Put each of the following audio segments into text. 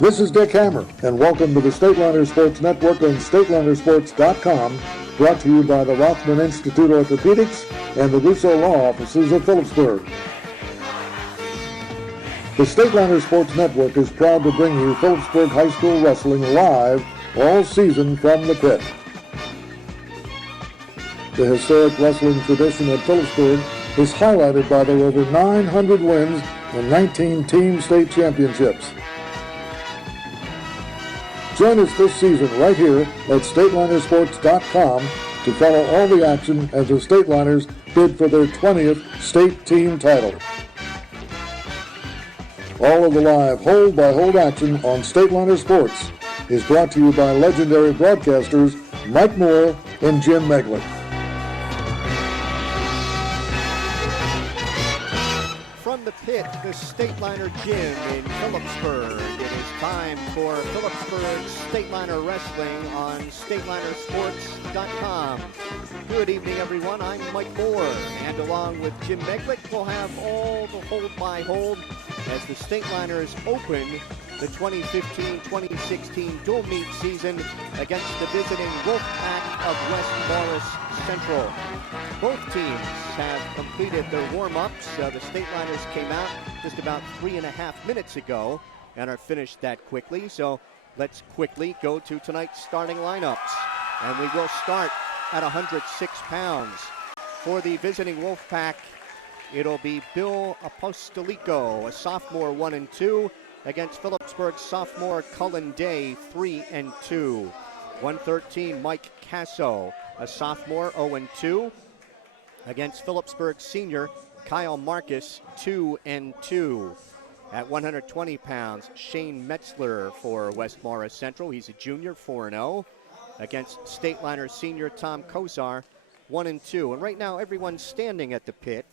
This is Dick Hammer, and welcome to the Stateliner Sports Network on StatelinerSports.com, brought to you by the Rothman Institute Orthopedics and the Russo Law Offices of Phillipsburg. The Stateliner Sports Network is proud to bring you Phillipsburg High School Wrestling live all season from the pit. The historic wrestling tradition at Phillipsburg is highlighted by their over 900 wins and 19 team state championships. Join us this season right here at StatelinerSports.com to follow all the action as the Stateliners bid for their 20th state team title. All of the live hold-by-hold action on Stateliner Sports is brought to you by legendary broadcasters Mike Moore and Jim Meglick. From the pit, the Stateliner Gym in Phillipsburg. It is time for Phillipsburg Stateliner Wrestling on StatelinerSports.com. Good evening, everyone. I'm Mike Moore, and along with Jim Meglick, we'll have all the hold-by-hold as the Stateliners open the 2015-2016 dual meet season against the visiting Wolfpack of West Morris Central. Both teams have completed their warm-ups. The Stateliners came out just about 3.5 minutes ago and are finished that quickly. So let's quickly go to tonight's starting lineups. And we will start at 106 pounds. For the visiting Wolfpack, it'll be Bill Apostolico, a sophomore, 1-2, against Phillipsburg sophomore Cullen Day, 3-2. 113, Mike Casso, a sophomore, 0-2, against Phillipsburg senior Kyle Marcus, 2-2. At 120 pounds, Shane Metzler for West Morris Central. He's a junior, 4-0, against Stateliner senior Tom Kozar, 1-2. And right now, everyone's standing at the pit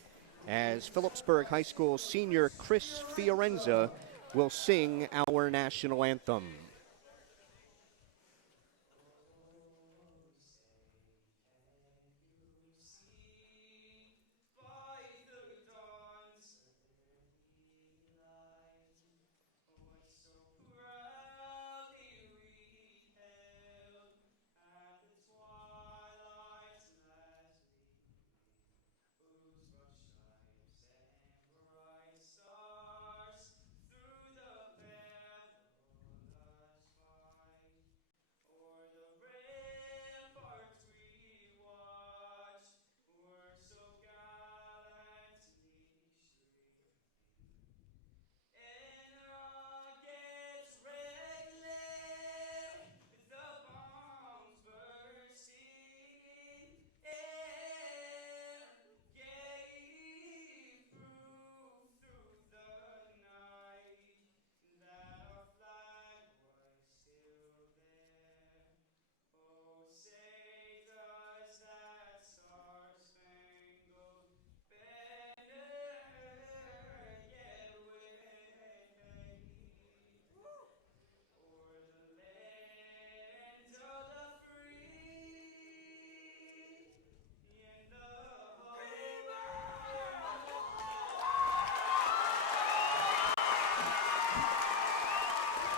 as Phillipsburg High School senior Chris Fiorenza will sing our national anthem.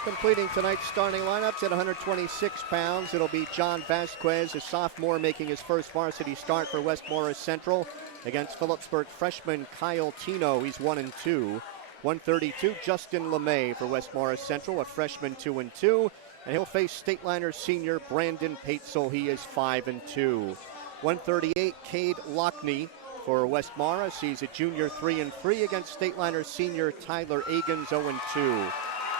Completing tonight's starting lineups at 126 pounds, it'll be John Vasquez, a sophomore, making his first varsity start for West Morris Central against Phillipsburg freshman Kyle Tino. He's 1-2. 132, Justin LeMay for West Morris Central, a freshman, 2-2. And he'll face Stateliner senior Brandon Patesel. He is 5-2. 138, Cade Lockney for West Morris. He's a junior, 3-3 against Stateliner senior Tyler Agans, 0-2.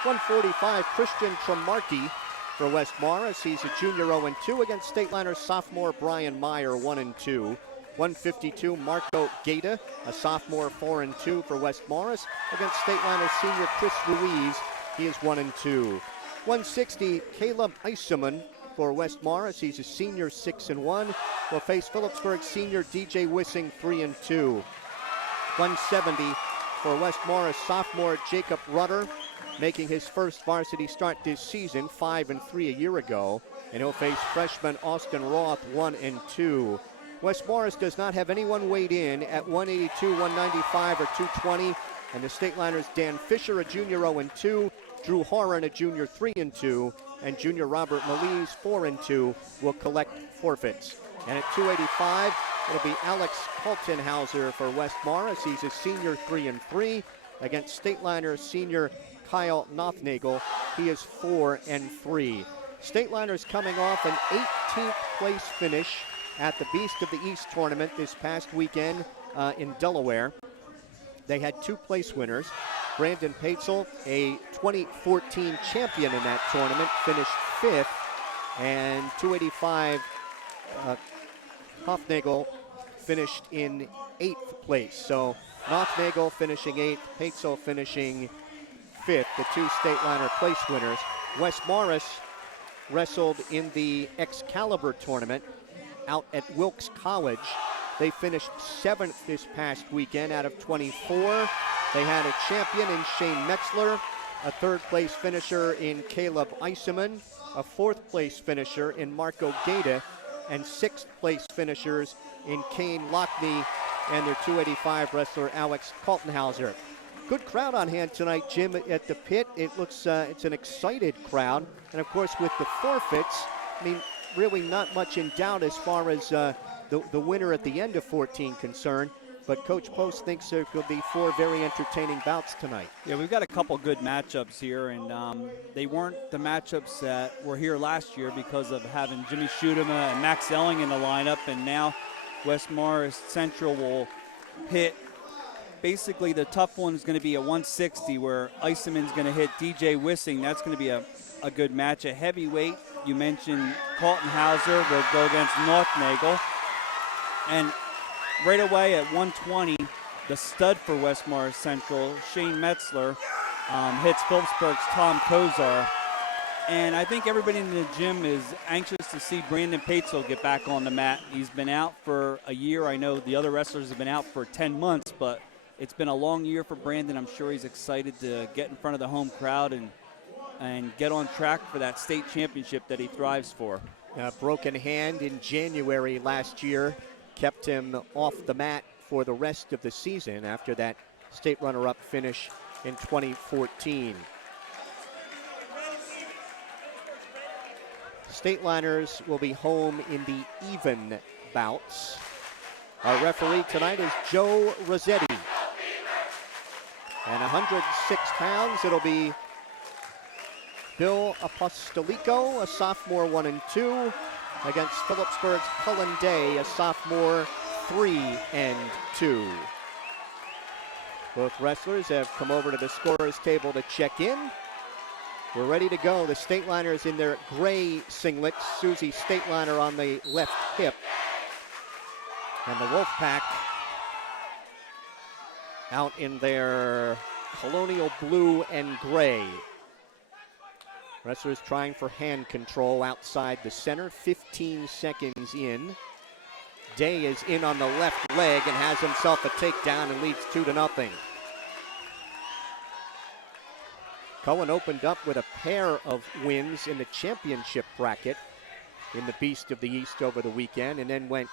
145, Christian Tremarkey for West Morris. He's a junior, 0-2 against Stateliner sophomore Brian Meyer, 1-2. 152, Marco Gaeta, a sophomore, 4-2 for West Morris against Stateliner senior Chris Ruiz. He is 1-2. 160, Caleb Eiseman for West Morris. He's a senior, 6-1. Will face Phillipsburg senior DJ Wissing, 3-2. 170 for West Morris sophomore Jacob Rutter, making his first varsity start this season, 5-3 a year ago. And he'll face freshman Austin Roth, 1-2. West Morris does not have anyone weighed in at 182, 195, or 220. And the Stateliners' Dan Fisher, a junior, 0-2. Drew Horan, a junior, 3-2, and junior Robert Malise, 4-2, will collect forfeits. And at 285, it'll be Alex Kaltenhauser for West Morris. He's a senior, 3-3, against Stateliner senior Kyle Nothnagel. He is 4-3. Stateliners coming off an 18th place finish at the Beast of the East tournament this past weekend in Delaware. They had 2 place winners. Brandon Paetzel, a 2014 champion in that tournament, finished 5th. And 285, Nothnagel finished in 8th place. So Nothnagel finishing 8th, Paetzel finishing 5th, the 2 Stateliner place winners. West Morris wrestled in the Excalibur tournament out at Wilkes College. They finished 7th this past weekend out of 24. They had a champion in Shane Metzler, a 3rd place finisher in Caleb Eiseman, a 4th place finisher in Marco Gaeta, and 6th place finishers in Kane Lockney and their 285 wrestler Alex Kaltenhauser. Good crowd on hand tonight, Jim, at the pit. It looks it's an excited crowd. And, of course, with the forfeits, I mean, really not much in doubt as far as the winner at the end of 14 concerned. But Coach Post thinks there could be 4 very entertaining bouts tonight. Yeah, we've got a couple good matchups here, and they weren't the matchups that were here last year because of having Jimmy Schutema and Max Elling in the lineup, and now West Morris Central will hit. Basically, the tough one is going to be a 160 where Eiseman's going to hit DJ Wissing. That's going to be a good match. A heavyweight, you mentioned Kaltenhauser will go against Nothnagel. And right away at 120, the stud for West Morris Central, Shane Metzler, hits Phillipsburg's Tom Kozar. And I think everybody in the gym is anxious to see Brandon Paetzel get back on the mat. He's been out for a year. I know the other wrestlers have been out for 10 months, but it's been a long year for Brandon. I'm sure he's excited to get in front of the home crowd and get on track for that state championship that he thrives for. A broken hand in January last year kept him off the mat for the rest of the season after that state runner-up finish in 2014. Stateliners will be home in the even bouts. Our referee tonight is Joe Rossetti. And 106 pounds, it'll be Bill Apostolico, a sophomore, 1-2, against Phillipsburg's Cullen Day, a sophomore, 3-2. Both wrestlers have come over to the scorer's table to check in. We're ready to go. The Stateliners in their gray singlets. Susie Stateliner on the left hip. And the Wolfpack out in their colonial blue and gray. Wrestlers trying for hand control outside the center. 15 seconds in. Day is in on the left leg and has himself a takedown and leads 2-0. Cullen opened up with a pair of wins in the championship bracket in the Beast of the East over the weekend, and then went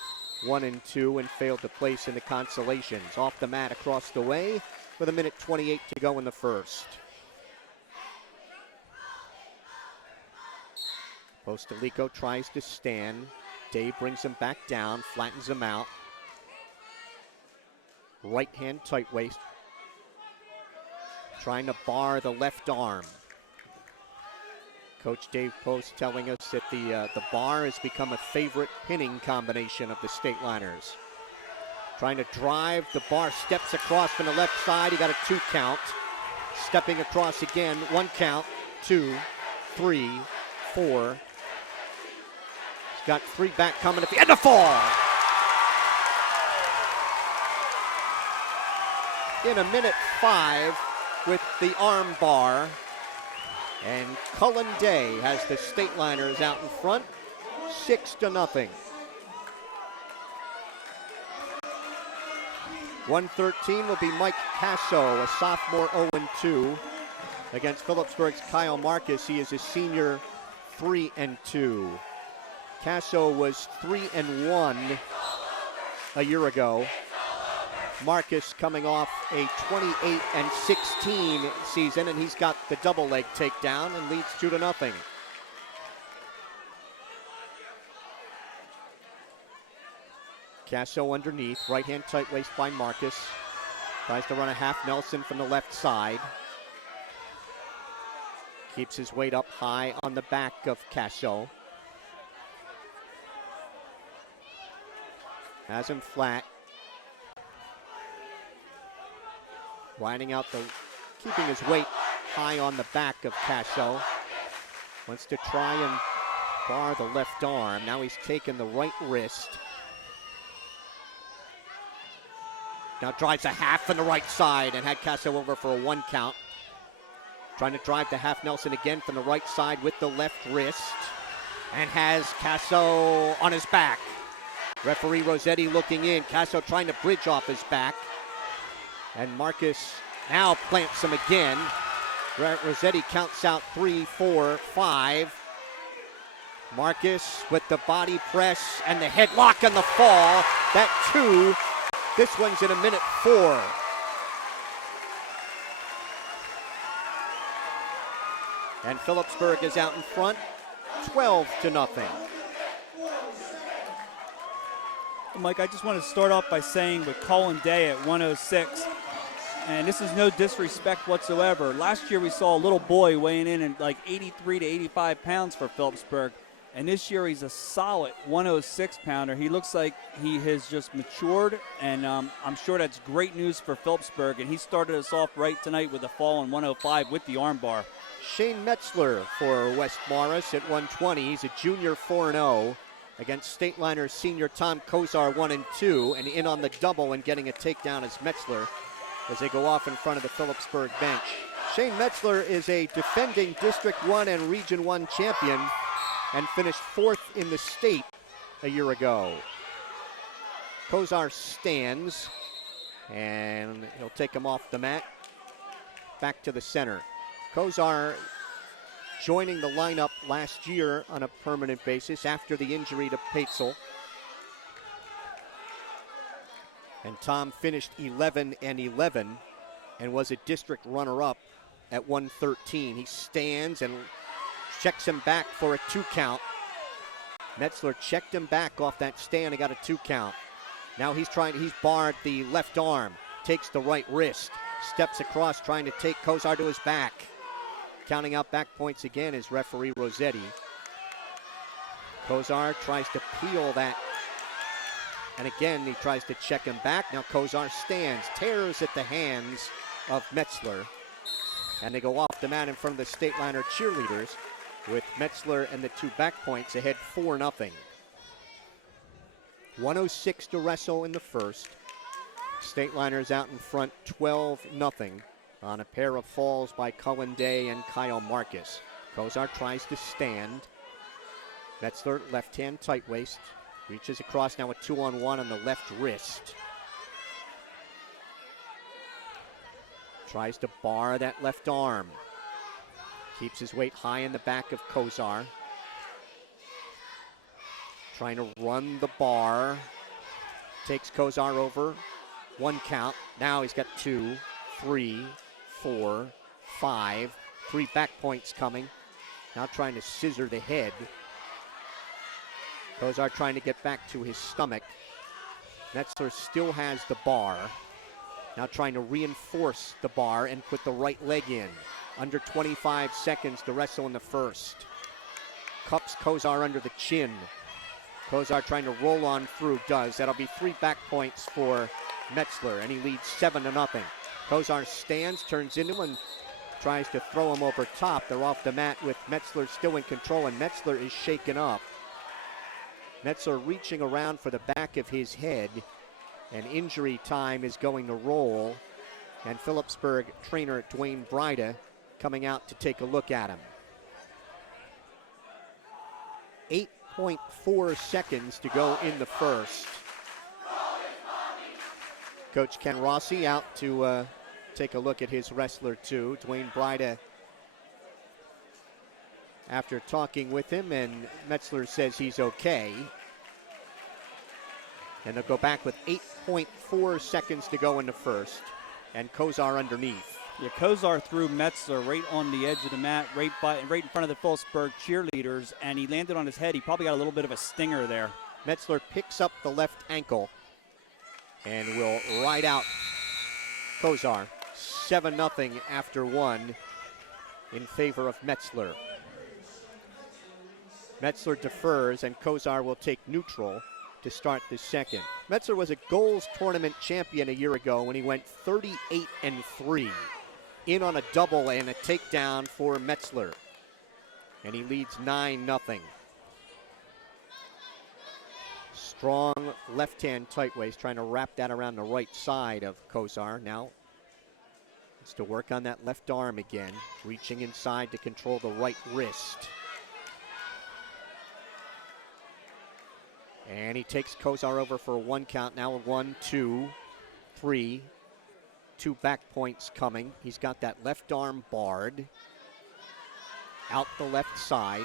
1-2 and failed to place in the consolations. Off the mat across the way with 1:28 to go in the first. Postolico tries to stand. Day brings him back down, flattens him out. Right hand tight waist. Trying to bar the left arm. Coach Dave Post telling us that the bar has become a favorite pinning combination of the Stateliners. Trying to drive, the bar steps across from the left side. He got a 2 count. Stepping across again, 1 count, 2, 3, 4. He's got 3 back coming at the end of fall. In 1:05 with the arm bar. And Cullen Day has the Stateliners out in front, 6-0. 113 will be Mike Casso, a sophomore, 0-2, against Phillipsburg's Kyle Marcus. He is a senior, 3-2. Casso was 3-1 a year ago. Marcus coming off a 28-16 season, and he's got the double leg takedown and leads 2-0. Casso underneath, right hand tight waist by Marcus. Tries to run a half Nelson from the left side. Keeps his weight up high on the back of Casso. Has him flat. Winding out keeping his weight high on the back of Casso. Wants to try and bar the left arm. Now he's taken the right wrist. Now drives a half from the right side and had Casso over for a 1 count. Trying to drive the half Nelson again from the right side with the left wrist. And has Casso on his back. Referee Rossetti looking in. Casso trying to bridge off his back. And Marcus now plants him again. Rossetti counts out 3, 4, 5. Marcus with the body press and the headlock and the fall. That 2. This one's in a minute 4. And Phillipsburg is out in front, 12-0. Mike, I just want to start off by saying with Colin Day at 106, and this is no disrespect whatsoever. Last year we saw a little boy weighing in at like 83 to 85 pounds for Phillipsburg, and this year he's a solid 106 pounder. He looks like he has just matured, and I'm sure that's great news for Phillipsburg, and he started us off right tonight with a fall in 105 with the armbar. Shane Metzler for West Morris at 120. He's a junior 4-0 against Stateliner senior Tom Kozar 1-2, and in on the double and getting a takedown as Metzler as they go off in front of the Phillipsburg bench. Shane Metzler is a defending District 1 and Region 1 champion and finished 4th in the state a year ago. Kozar stands, and he'll take him off the mat. Back to the center. Kozar joining the lineup last year on a permanent basis after the injury to Paetzel. And Tom finished 11-11 and was a district runner-up at 113. He stands and checks him back for a 2 count. Metzler checked him back off that stand and got a 2 count. Now he's barred the left arm, takes the right wrist, steps across trying to take Kozar to his back. Counting out back points again is referee Rossetti. Kozar tries to peel that. And again, he tries to check him back. Now Kozar stands, tears at the hands of Metzler. And they go off the mat in front of the Stateliner cheerleaders with Metzler and the 2 back points ahead 4-0. 106 to wrestle in the first. Stateliners out in front 12-0. On a pair of falls by Cullen Day and Kyle Marcus. Kozar tries to stand. Metzler, left hand tight waist. Reaches across now a 2-on-1 on the left wrist. Tries to bar that left arm. Keeps his weight high in the back of Kozar. Trying to run the bar. Takes Kozar over. 1 count. Now he's got 2, 3, 4, 5. 3 back points coming. Now trying to scissor the head. Kozar trying to get back to his stomach. Metzler still has the bar. Now trying to reinforce the bar and put the right leg in. Under 25 seconds to wrestle in the first. Cups Kozar under the chin. Kozar trying to roll on through, does. That'll be 3 back points for Metzler, and he leads 7-0. Kozar stands, turns into him, and tries to throw him over top. They're off the mat with Metzler still in control, and Metzler is shaken up. Metzler reaching around for the back of his head, and injury time is going to roll. And Phillipsburg trainer Dwayne Bryda coming out to take a look at him. 8.4 seconds to go in the first. Coach Ken Rossi out to take a look at his wrestler too. Dwayne Bryda, after talking with him, and Metzler says he's okay. And they'll go back with 8.4 seconds to go in the first. And Kozar underneath. Yeah, Kozar threw Metzler right on the edge of the mat, right in front of the Phillipsburg cheerleaders, and he landed on his head. He probably got a little bit of a stinger there. Metzler picks up the left ankle and will ride out Kozar. 7-0 after one in favor of Metzler. Metzler defers, and Kozar will take neutral to start the second. Metzler was a goals tournament champion a year ago when he went 38-3 in on a double and a takedown for Metzler. And he leads 9-0. Strong left-hand tight waist, trying to wrap that around the right side of Kozar. Now it's to work on that left arm again, reaching inside to control the right wrist. And he takes Kozar over for a 1 count. Now a 1, 2, 3. 2 back points coming. He's got that left arm barred. Out the left side.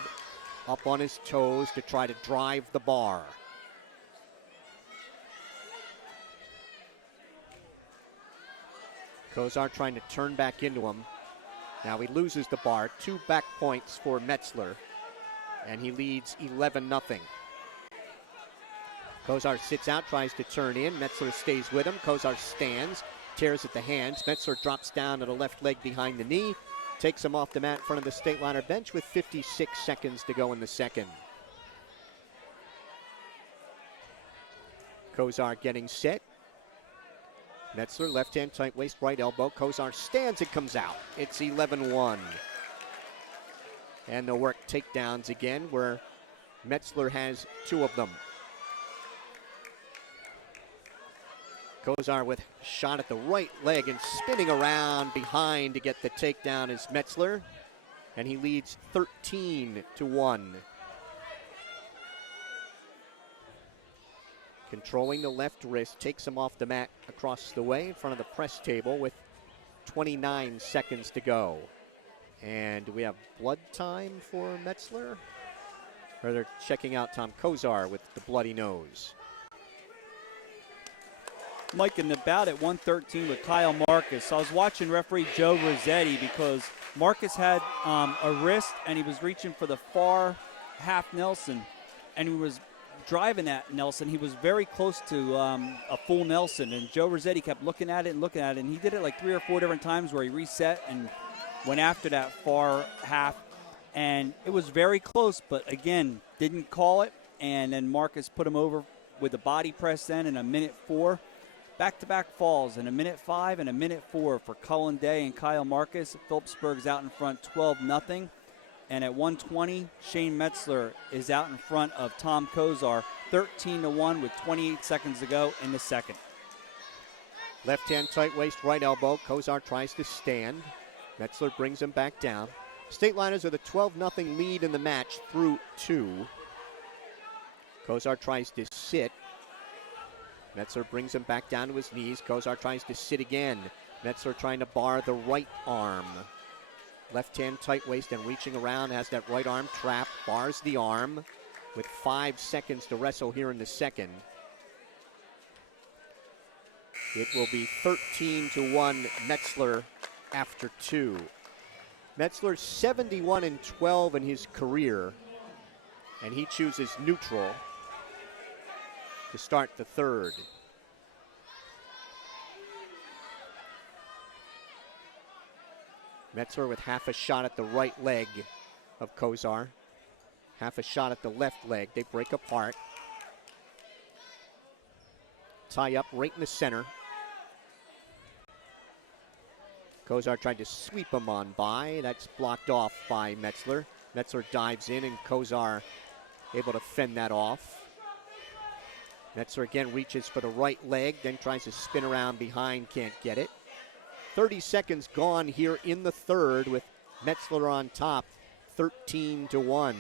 Up on his toes to try to drive the bar. Kozar trying to turn back into him. Now he loses the bar. 2 back points for Metzler. And he leads 11-0. Kozar sits out, tries to turn in. Metzler stays with him. Kozar stands, tears at the hands. Metzler drops down to the left leg behind the knee. Takes him off the mat in front of the Stateliner bench with 56 seconds to go in the second. Kozar getting set. Metzler, left-hand tight waist, right elbow. Kozar stands, it comes out. It's 11-1. And they'll work takedowns again, where Metzler has 2 of them. Kozar with a shot at the right leg and spinning around behind to get the takedown is Metzler. And he leads 13-1. Controlling the left wrist, takes him off the mat across the way in front of the press table with 29 seconds to go. And do we have blood time for Metzler? Or they're checking out Tom Kozar with the bloody nose. Mike, in the bout at 113 with Kyle Marcus, I was watching referee Joe Rossetti because Marcus had a wrist and he was reaching for the far half Nelson, and he was driving that Nelson. He was very close to a full Nelson, and Joe Rossetti kept looking at it, and he did it like 3 or 4 different times where he reset and went after that far half, and it was very close, but again, didn't call it, and then Marcus put him over with a body press then in a minute 4. Back-to-back falls in a minute 5 and a minute 4 for Cullen Day and Kyle Marcus. Phillipsburg's out in front 12-0. And at 120, Shane Metzler is out in front of Tom Kozar 13-1 with 28 seconds to go in the second. Left-hand tight waist, right elbow. Kozar tries to stand. Metzler brings him back down. Stateliners with a 12-0 lead in the match through 2. Kozar tries to sit. Metzler brings him back down to his knees. Kozar tries to sit again. Metzler trying to bar the right arm. Left-hand tight waist and reaching around, has that right arm trapped, bars the arm with 5 seconds to wrestle here in the second. It will be 13-1 Metzler after 2. Metzler 71-12 in his career, and he chooses neutral to start the third. Metzler with half a shot at the right leg of Kozar. Half a shot at the left leg. They break apart. Tie up right in the center. Kozar tried to sweep him on by. That's blocked off by Metzler. Metzler dives in and Kozar able to fend that off. Metzler again reaches for the right leg, then tries to spin around behind, can't get it. 30 seconds gone here in the third with Metzler on top, 13-1.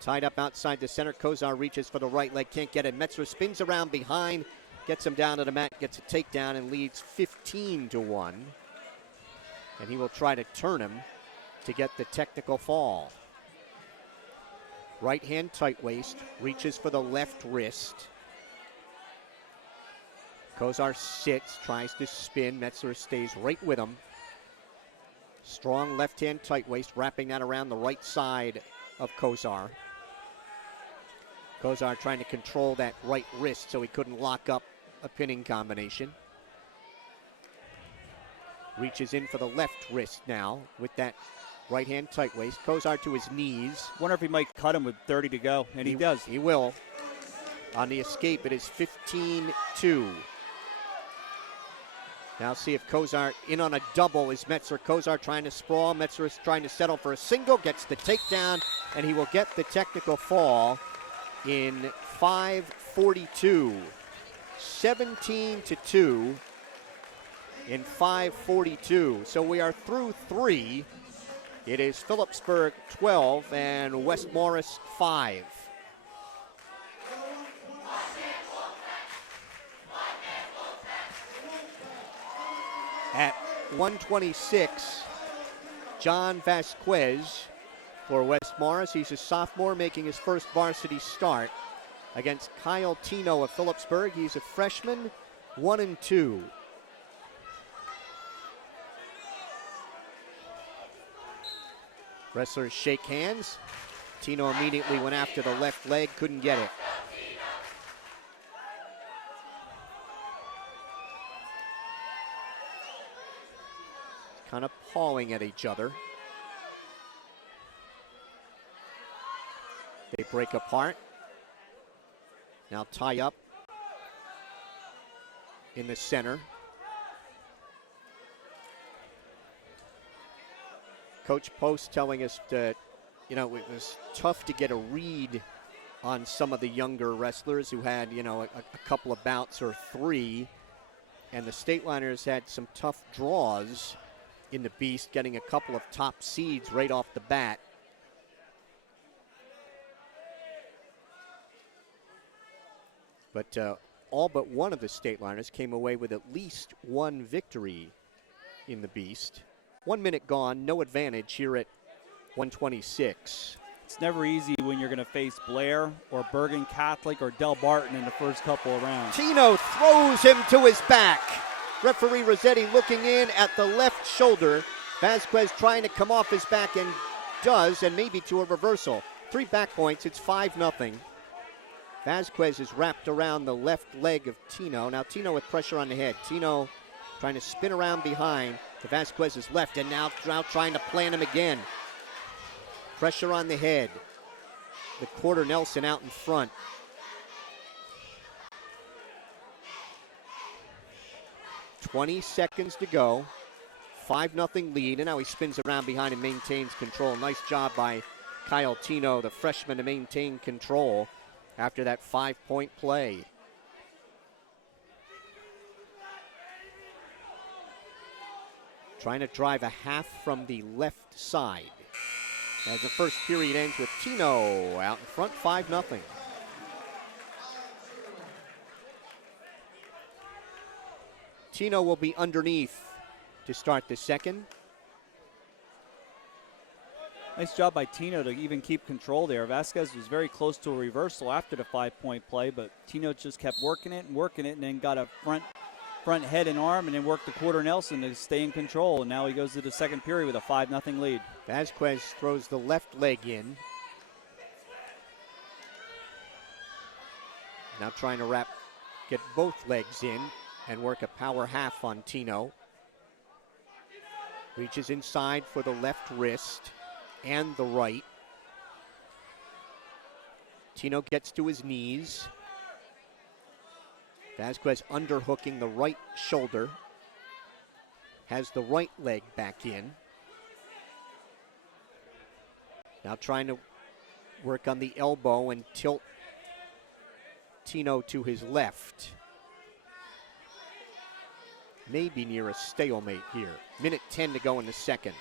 Tied up outside the center, Kozar reaches for the right leg, can't get it. Metzler spins around behind, gets him down to the mat, gets a takedown and leads 15-1. And he will try to turn him to get the technical fall. Right hand tight waist, reaches for the left wrist. Kozar sits, tries to spin. Metzler stays right with him. Strong left hand tight waist, wrapping that around the right side of Kozar. Kozar trying to control that right wrist so he couldn't lock up a pinning combination. Reaches in for the left wrist now with that right hand tight waist. Kozar to his knees. Wonder if he might cut him with 30 to go, and he does. He will. On the escape, it is 15-2. Now see if Kozar in on a double is Metzler. Kozar trying to sprawl. Metzler is trying to settle for a single. Gets the takedown, and he will get the technical fall in 5:42. 17-2 in 5:42. So we are through 3. It is Phillipsburg 12 and West Morris 5. At 126, John Vasquez for West Morris. He's a sophomore making his first varsity start against Kyle Tino of Phillipsburg. He's a freshman, 1-2. Wrestlers shake hands. Tino immediately went after the left leg, couldn't get it. Kind of pawing at each other. They break apart. Now tie up in the center. Coach Post telling us that, it was tough to get a read on some of the younger wrestlers who had, a couple of bouts or 3. And the Stateliners had some tough draws in the Beast, getting a couple of top seeds right off the bat. But all but one of the Stateliners came away with at least one victory in the Beast. 1 minute gone, no advantage here at 126. It's never easy when you're going to face Blair or Bergen Catholic or Del Barton in the first couple of rounds. Tino throws him to his back. Referee Rossetti looking in at the left shoulder. Vasquez trying to come off his back and does, and maybe to a reversal. 3 back points, it's 5-0. Vasquez is wrapped around the left leg of Tino. Now Tino with pressure on the head. Tino trying to spin around behind to Vasquez's left, and now trying to plant him again. Pressure on the head. The quarter Nelson out in front. .20 seconds to go. 5-0 lead, and now he spins around behind and maintains control. Nice job by Kyle Tino, the freshman, to maintain control after that 5-point play. Trying to drive a half from the left side. As the first period ends with Tino out in front, 5-0. Tino will be underneath to start the second. Nice job by Tino to even keep control there. Vasquez was very close to a reversal after the 5-point play, but Tino just kept working it, and then got a front head and arm, and then worked the quarter Nelson to stay in control. And now he goes to the second period with a 5-0 lead. Vasquez throws the left leg in. Now trying to get both legs in and work a power half on Tino. Reaches inside for the left wrist and the right. Tino gets to his knees. Vasquez underhooking the right shoulder. Has the right leg back in. Now trying to work on the elbow and tilt Tino to his left. Maybe near a stalemate here. Minute 10 to go in the second.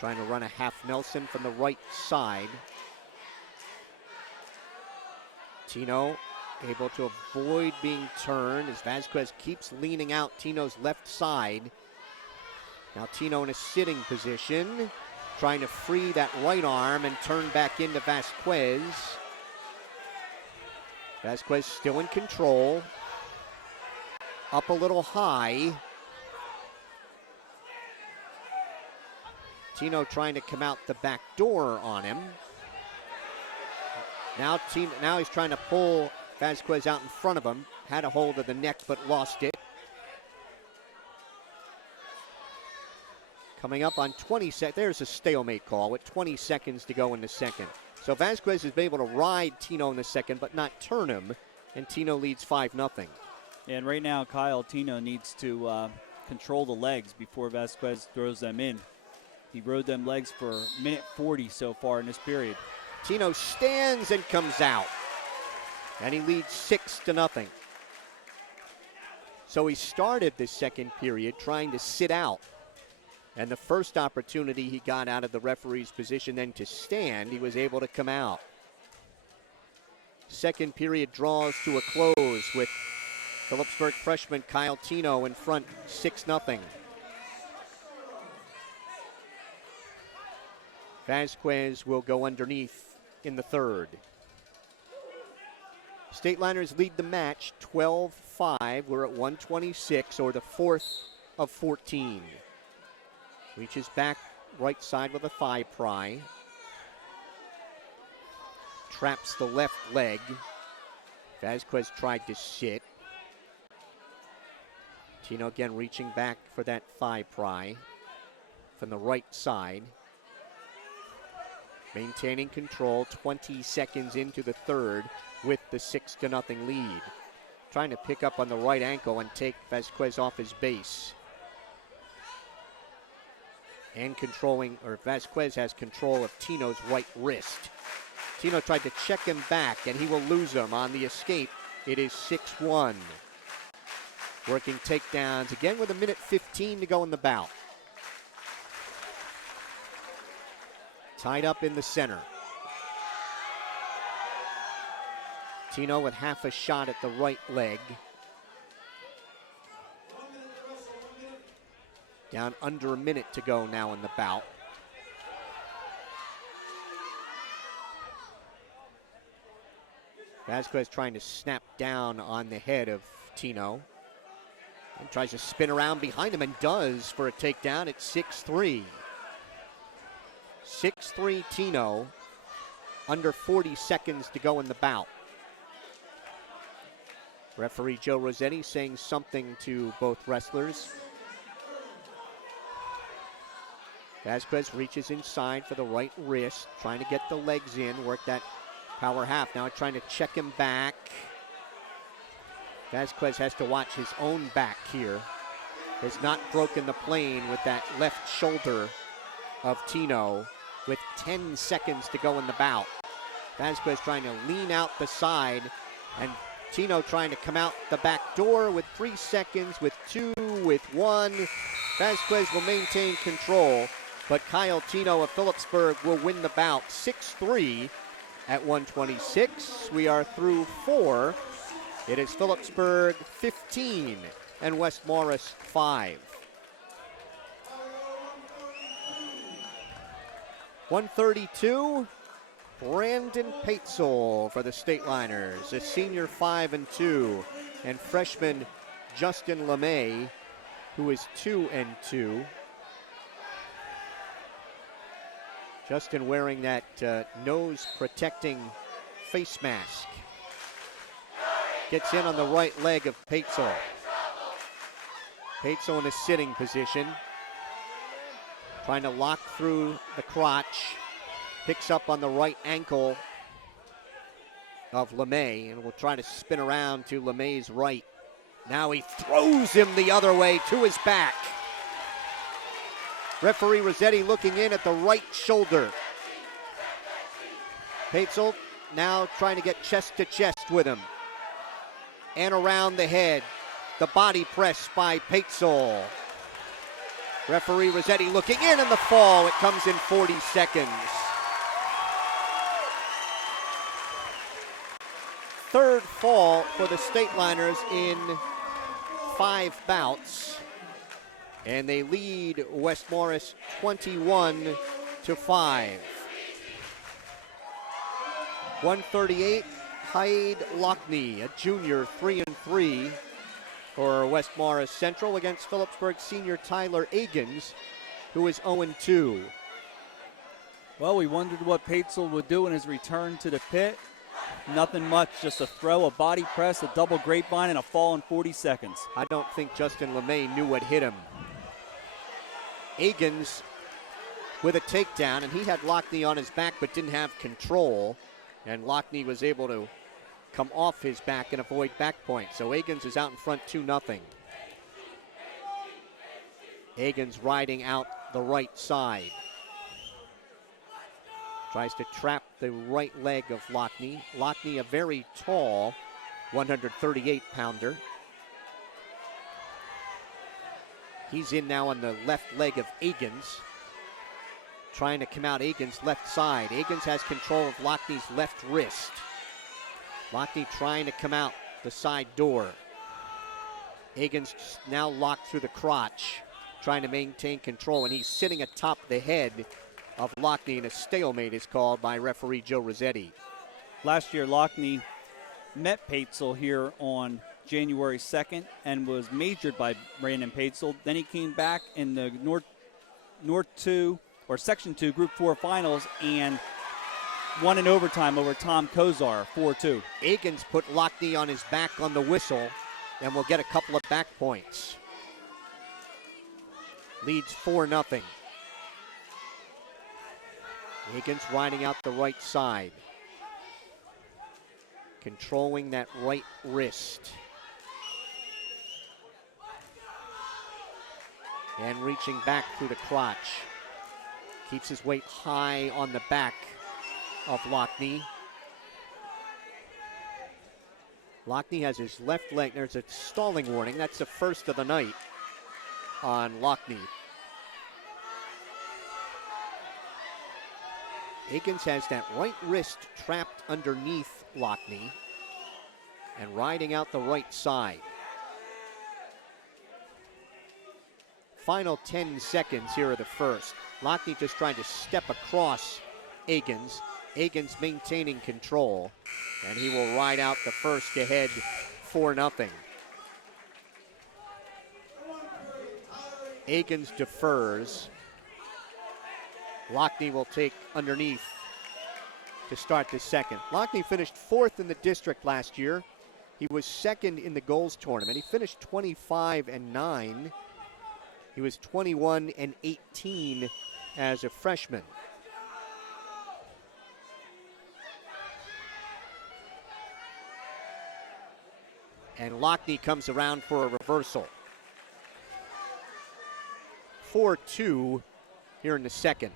Trying to run a half Nelson from the right side. Tino able to avoid being turned as Vasquez keeps leaning out Tino's left side. Now Tino in a sitting position, trying to free that right arm and turn back into Vasquez. Vasquez still in control. Up a little high. Tino trying to come out the back door on him. Now he's trying to pull Vasquez out in front of him. Had a hold of the neck but lost it. Coming up on 20 seconds. There's a stalemate call with 20 seconds to go in the second. So Vasquez has been able to ride Tino in the second but not turn him. And Tino leads 5-0. And right now, Kyle, Tino needs to control the legs before Vasquez throws them in. He rode them legs for a minute 40 so far in this period. Tino stands and comes out. And he leads 6-0. So he started this second period trying to sit out. And the first opportunity he got out of the referee's position then to stand, he was able to come out. Second period draws to a close with Phillipsburg freshman Kyle Tino in front 6-0. Vasquez will go underneath in the third. Stateliners lead the match 12-5. We're at 126, or the fourth of 14. Reaches back right side with a thigh pry. Traps the left leg. Vasquez tried to sit. Tino again reaching back for that thigh pry from the right side. Maintaining control 20 seconds into the third with the 6-0 lead. Trying to pick up on the right ankle and take Vasquez off his base. And Vasquez has control of Tino's right wrist. Tino tried to check him back, and he will lose him on the escape. It is 6-1. Working takedowns again with a minute 15 to go in the bout. Tied up in the center. Tino with half a shot at the right leg. Down under a minute to go now in the bout. Vasquez trying to snap down on the head of Tino. And tries to spin around behind him and does for a takedown at 6-3. 6-3 Tino. Under 40 seconds to go in the bout. Referee Joe Rossetti saying something to both wrestlers. Vasquez reaches inside for the right wrist, trying to get the legs in, work that power half. Now trying to check him back. Vasquez has to watch his own back here. Has not broken the plane with that left shoulder of Tino with 10 seconds to go in the bout. Vasquez trying to lean out the side, and Tino trying to come out the back door with 3 seconds, with 2, with 1. Vasquez will maintain control, but Kyle Tino of Phillipsburg will win the bout 6-3 at 126. We are through 4. It is Phillipsburg 15 and West Morris 5. 132, Brandon Paetzel for the Stateliners, a senior 5-2, and freshman Justin LeMay, who is 2-2. Justin wearing that nose-protecting face mask. Gets in on the right leg of Paetzel. Paetzel in a sitting position. Trying to lock through the crotch. Picks up on the right ankle of LeMay and will try to spin around to LeMay's right. Now he throws him the other way to his back. Referee Rossetti looking in at the right shoulder. Paetzel now trying to get chest to chest with him. And around the head. The body press by Paetzel. Referee Rossetti looking in, and the fall. It comes in 40 seconds. Third fall for the Stateliners in 5 bouts. And they lead West Morris 21 5. 138, Hyde Lockney, a junior, 3-3 for West Morris Central against Phillipsburg senior Tyler Agins, who is 0-2. Well, we wondered what Paetzel would do in his return to the pit. Nothing much, just a throw, a body press, a double grapevine, and a fall in 40 seconds. I don't think Justin LeMay knew what hit him. Agins with a takedown, and he had Lockney on his back but didn't have control. And Lockney was able to come off his back and avoid back point. So Agins is out in front 2-0. Agins riding out the right side. Tries to trap the right leg of Lockney. Lockney, a very tall 138-pounder. He's in now on the left leg of Agins. Trying to come out Agins' left side. Agins has control of Lockney's left wrist. Lockney trying to come out the side door. Agins now locked through the crotch, trying to maintain control, and he's sitting atop the head of Lockney, and a stalemate is called by referee Joe Rossetti. Last year, Lockney met Paetzel here on January 2nd and was majored by Brandon Paetzel. Then he came back in the North 2 or Section 2 Group 4 finals and won in overtime over Tom Kozar, 4-2. Agins put Lockney on his back on the whistle and will get a couple of back points. Leads 4-0. Agins riding out the right side. Controlling that right wrist. And reaching back through the crotch. Keeps his weight high on the back of Lockney. Lockney has his left leg. There's a stalling warning. That's the first of the night on Lockney. Agins has that right wrist trapped underneath Lockney and riding out the right side. Final 10 seconds here of the first. Lockney just trying to step across Agins. Agins maintaining control, and he will ride out the first ahead 4-0. Agins defers. Lockney will take underneath to start the second. Lockney finished 4th in the district last year. He was 2nd in the goals tournament. He finished 25-9. He was 21-18 as a freshman. And Lockney comes around for a reversal. 4-2 here in the second.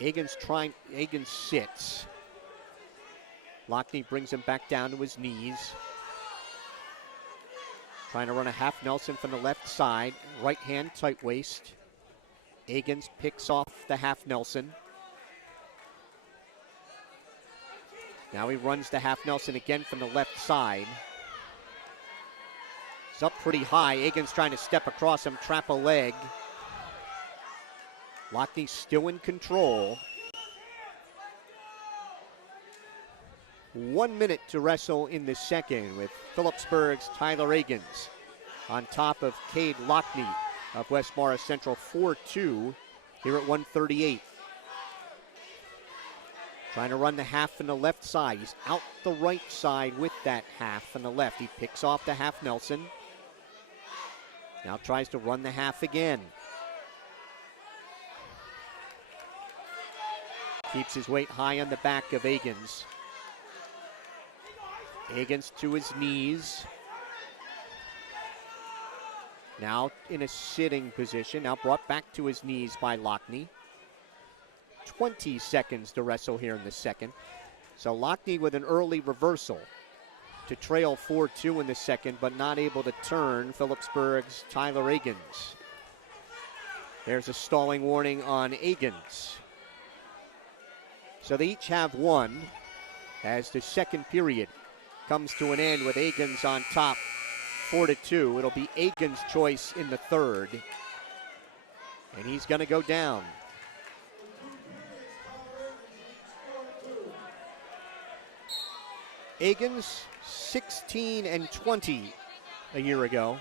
Agins sits. Lockney brings him back down to his knees. Trying to run a half Nelson from the left side. Right hand tight waist. Agins picks off the half Nelson. Now he runs the half Nelson again from the left side. He's up pretty high. Agins trying to step across him, trap a leg. Lockney still in control. 1 minute to wrestle in the second with Phillipsburg's Tyler Agins on top of Cade Lockney of West Morris Central, 4-2 here at 138. Trying to run the half from the left side. He's out the right side with that half from the left. He picks off the half Nelson. Now tries to run the half again. Keeps his weight high on the back of Agins. Agins to his knees. Now in a sitting position. Now brought back to his knees by Lockney. 20 seconds to wrestle here in the second. So Lockney with an early reversal to trail 4-2 in the second, but not able to turn Phillipsburg's Tyler Agins. There's a stalling warning on Agins. So they each have one as the second period comes to an end with Agins on top 4-2. It'll be Agins' choice in the third. And he's going to go down. Agins 16-20 a year ago.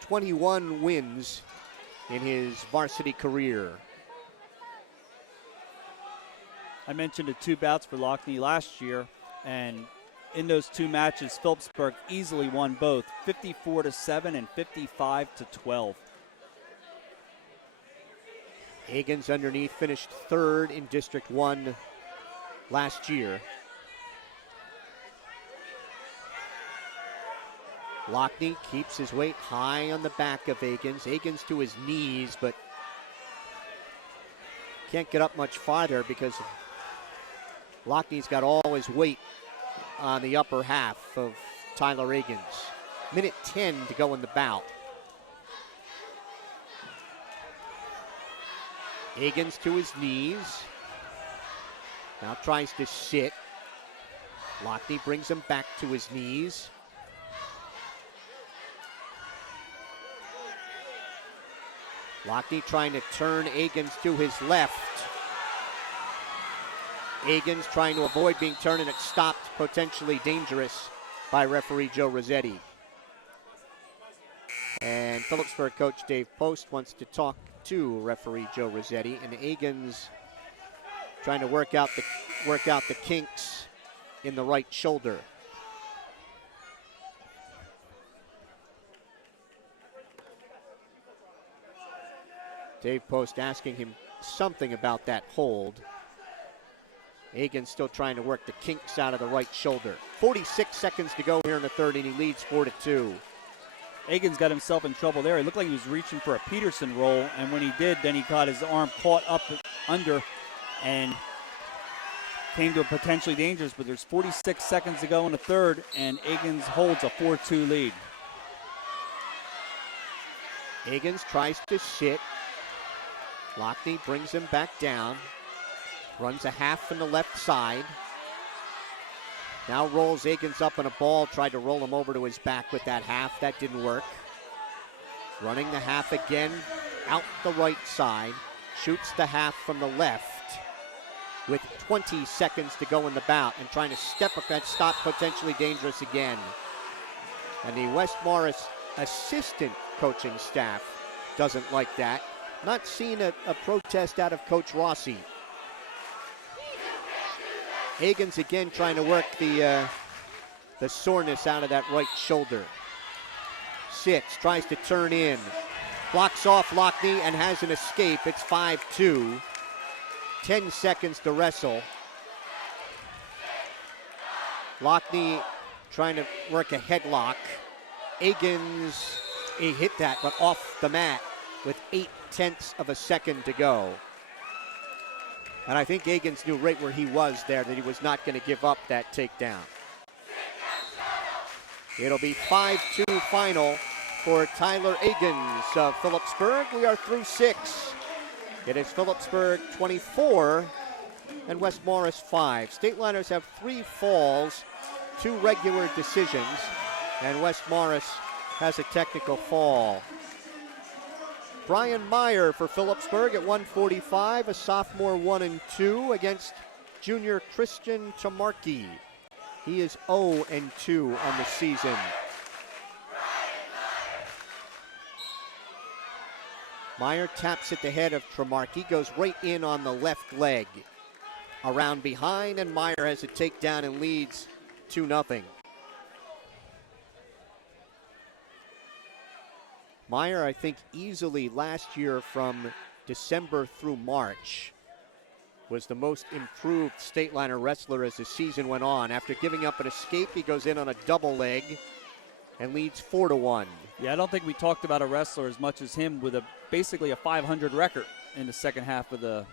21 wins in his varsity career. I mentioned the 2 bouts for Lockney last year, and in those 2 matches, Phillipsburg easily won both, 54-7 and 55-12. Agins underneath finished 3rd in District 1 last year. Lockney keeps his weight high on the back of Agins. Agins to his knees, but can't get up much farther because Lockney's got all his weight on the upper half of Tyler Agins. Minute 10 to go in the bout. Agins to his knees. Now tries to sit. Lockney brings him back to his knees. Lockney trying to turn Agins to his left. Agins trying to avoid being turned, and it's stopped, potentially dangerous, by referee Joe Rossetti. And Phillipsburg coach Dave Post wants to talk to referee Joe Rossetti, and Agins trying to work out the kinks in the right shoulder. Dave Post asking him something about that hold. Agins still trying to work the kinks out of the right shoulder. 46 seconds to go here in the 3rd, and he leads 4-2. Agins got himself in trouble there. It looked like he was reaching for a Peterson roll, and when he did, then he got his arm caught up under and came to a potentially dangerous, but there's 46 seconds to go in the 3rd, and Agins holds a 4-2 lead. Agins tries to sit. Lockney brings him back down. Runs a half from the left side. Now rolls Agins up on a ball. Tried to roll him over to his back with that half. That didn't work. Running the half again. Out the right side. Shoots the half from the left. With 20 seconds to go in the bout. And trying to step up that stop, potentially dangerous again. And the West Morris assistant coaching staff doesn't like that. Not seeing a protest out of Coach Rossi. Agins again trying to work the soreness out of that right shoulder. Sits, tries to turn in. Blocks off Lockney and has an escape. It's 5-2. 10 seconds to wrestle. Lockney trying to work a headlock. Agins, he hit that, but off the mat with 0.8 of a second to go. And I think Agins knew right where he was there that he was not going to give up that takedown. It'll be 5-2 final for Tyler Agins of Phillipsburg. We are through 6. It is Phillipsburg 24 and West Morris 5. State Liners have 3 falls, 2 regular decisions, and West Morris has a technical fall. Brian Meyer for Phillipsburg at 145, a sophomore 1-2 against junior Christian Tamarki. He is 0-2 on the season. Meyer taps at the head of Tamarki, goes right in on the left leg. Around behind, and Meyer has a takedown and leads 2-0. Meyer, I think, easily last year from December through March was the most improved state liner wrestler as the season went on. After giving up an escape, he goes in on a double leg and leads 4-1. Yeah, I don't think we talked about a wrestler as much as him with basically a 500 record in the second half of the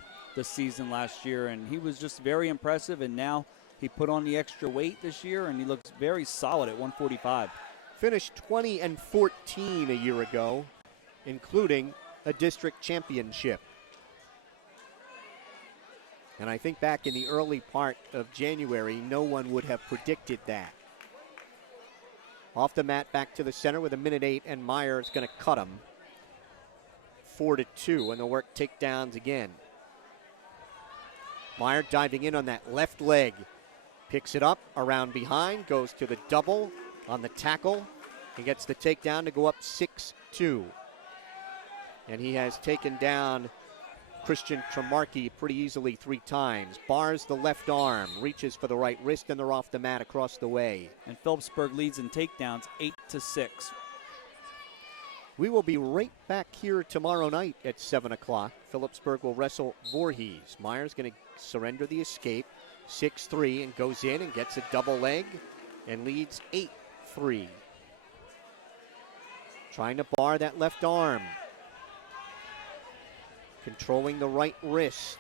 season last year, and he was just very impressive, and now he put on the extra weight this year, and he looks very solid at 145. Finished 20-14 a year ago, including a district championship. And I think back in the early part of January, no one would have predicted that. Off the mat, back to the center with a minute 8, and Meyer is going to cut him. 4-2, and they'll work takedowns again. Meyer diving in on that left leg. Picks it up around behind, goes to the double on the tackle. He gets the takedown to go up 6-2. And he has taken down Christian Tremarky pretty easily 3 times. Bars the left arm, reaches for the right wrist, and they're off the mat across the way. And Phillipsburg leads in takedowns 8-6. We will be right back here tomorrow night at 7 o'clock. Phillipsburg will wrestle Voorhees. Meyer's going to surrender the escape, 6-3, and goes in and gets a double leg and leads 8-3. Trying to bar that left arm. Controlling the right wrist.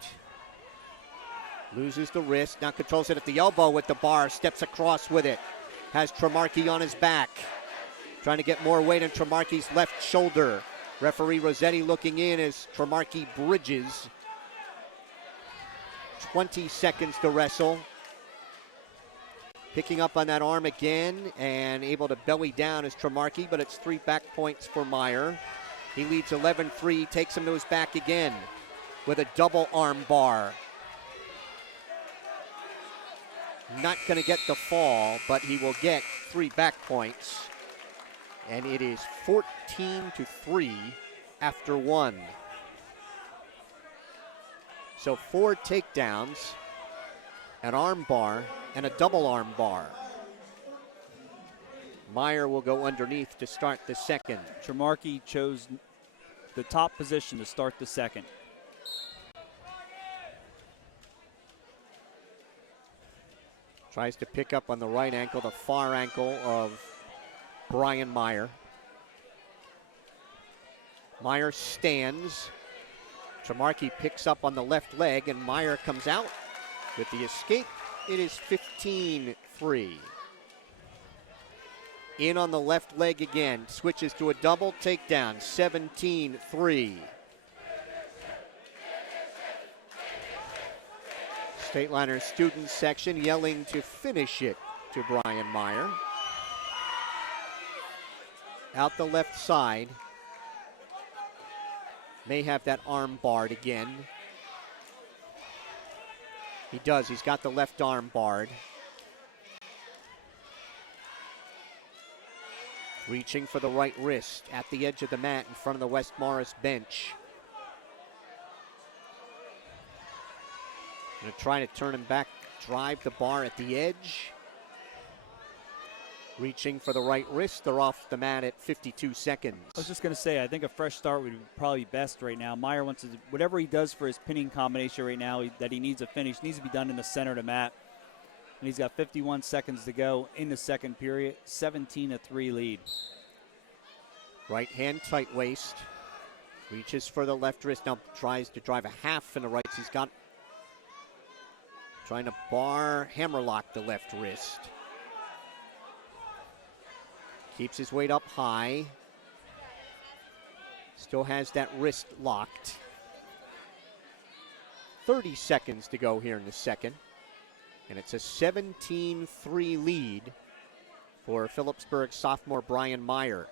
Loses the wrist, now controls it at the elbow with the bar, steps across with it. Has Tremarky on his back. Trying to get more weight on Tremarky's left shoulder. Referee Rossetti looking in as Tremarky bridges. 20 seconds to wrestle. Picking up on that arm again and able to belly down as Tremarky, but it's 3 back points for Meyer. He leads 11-3, takes him to his back again with a double arm bar. Not going to get the fall, but he will get 3 back points. And it is 14-3 after 1. So 4 takedowns, an arm bar, and a double arm bar. Meyer will go underneath to start the second. Tremarky chose the top position to start the second. Tries to pick up on the right ankle, the far ankle of Brian Meyer. Meyer stands. Tremarky picks up on the left leg, and Meyer comes out with the escape. It is 15-3. In on the left leg again. Switches to a double takedown. 17-3. Stateliner student section yelling to finish it to Brian Meyer. Out the left side. May have that arm barred again. He does. He's got the left arm barred. Reaching for the right wrist at the edge of the mat in front of the West Morris bench. Going to try to turn him back, drive the bar at the edge. Reaching for the right wrist. They're off the mat at 52 seconds. I was just going to say, I think a fresh start would probably be best right now. Meyer wants to, whatever he does for his pinning combination right now that he needs a finish, needs to be done in the center of the mat. And he's got 51 seconds to go in the second period. 17-3 lead. Right hand tight waist. Reaches for the left wrist. Now tries to drive a half in the right. He's got, trying to bar, hammerlock the left wrist. Keeps his weight up high. Still has that wrist locked. 30 seconds to go here in the second. And it's a 17-3 lead for Phillipsburg sophomore Brian Meyer.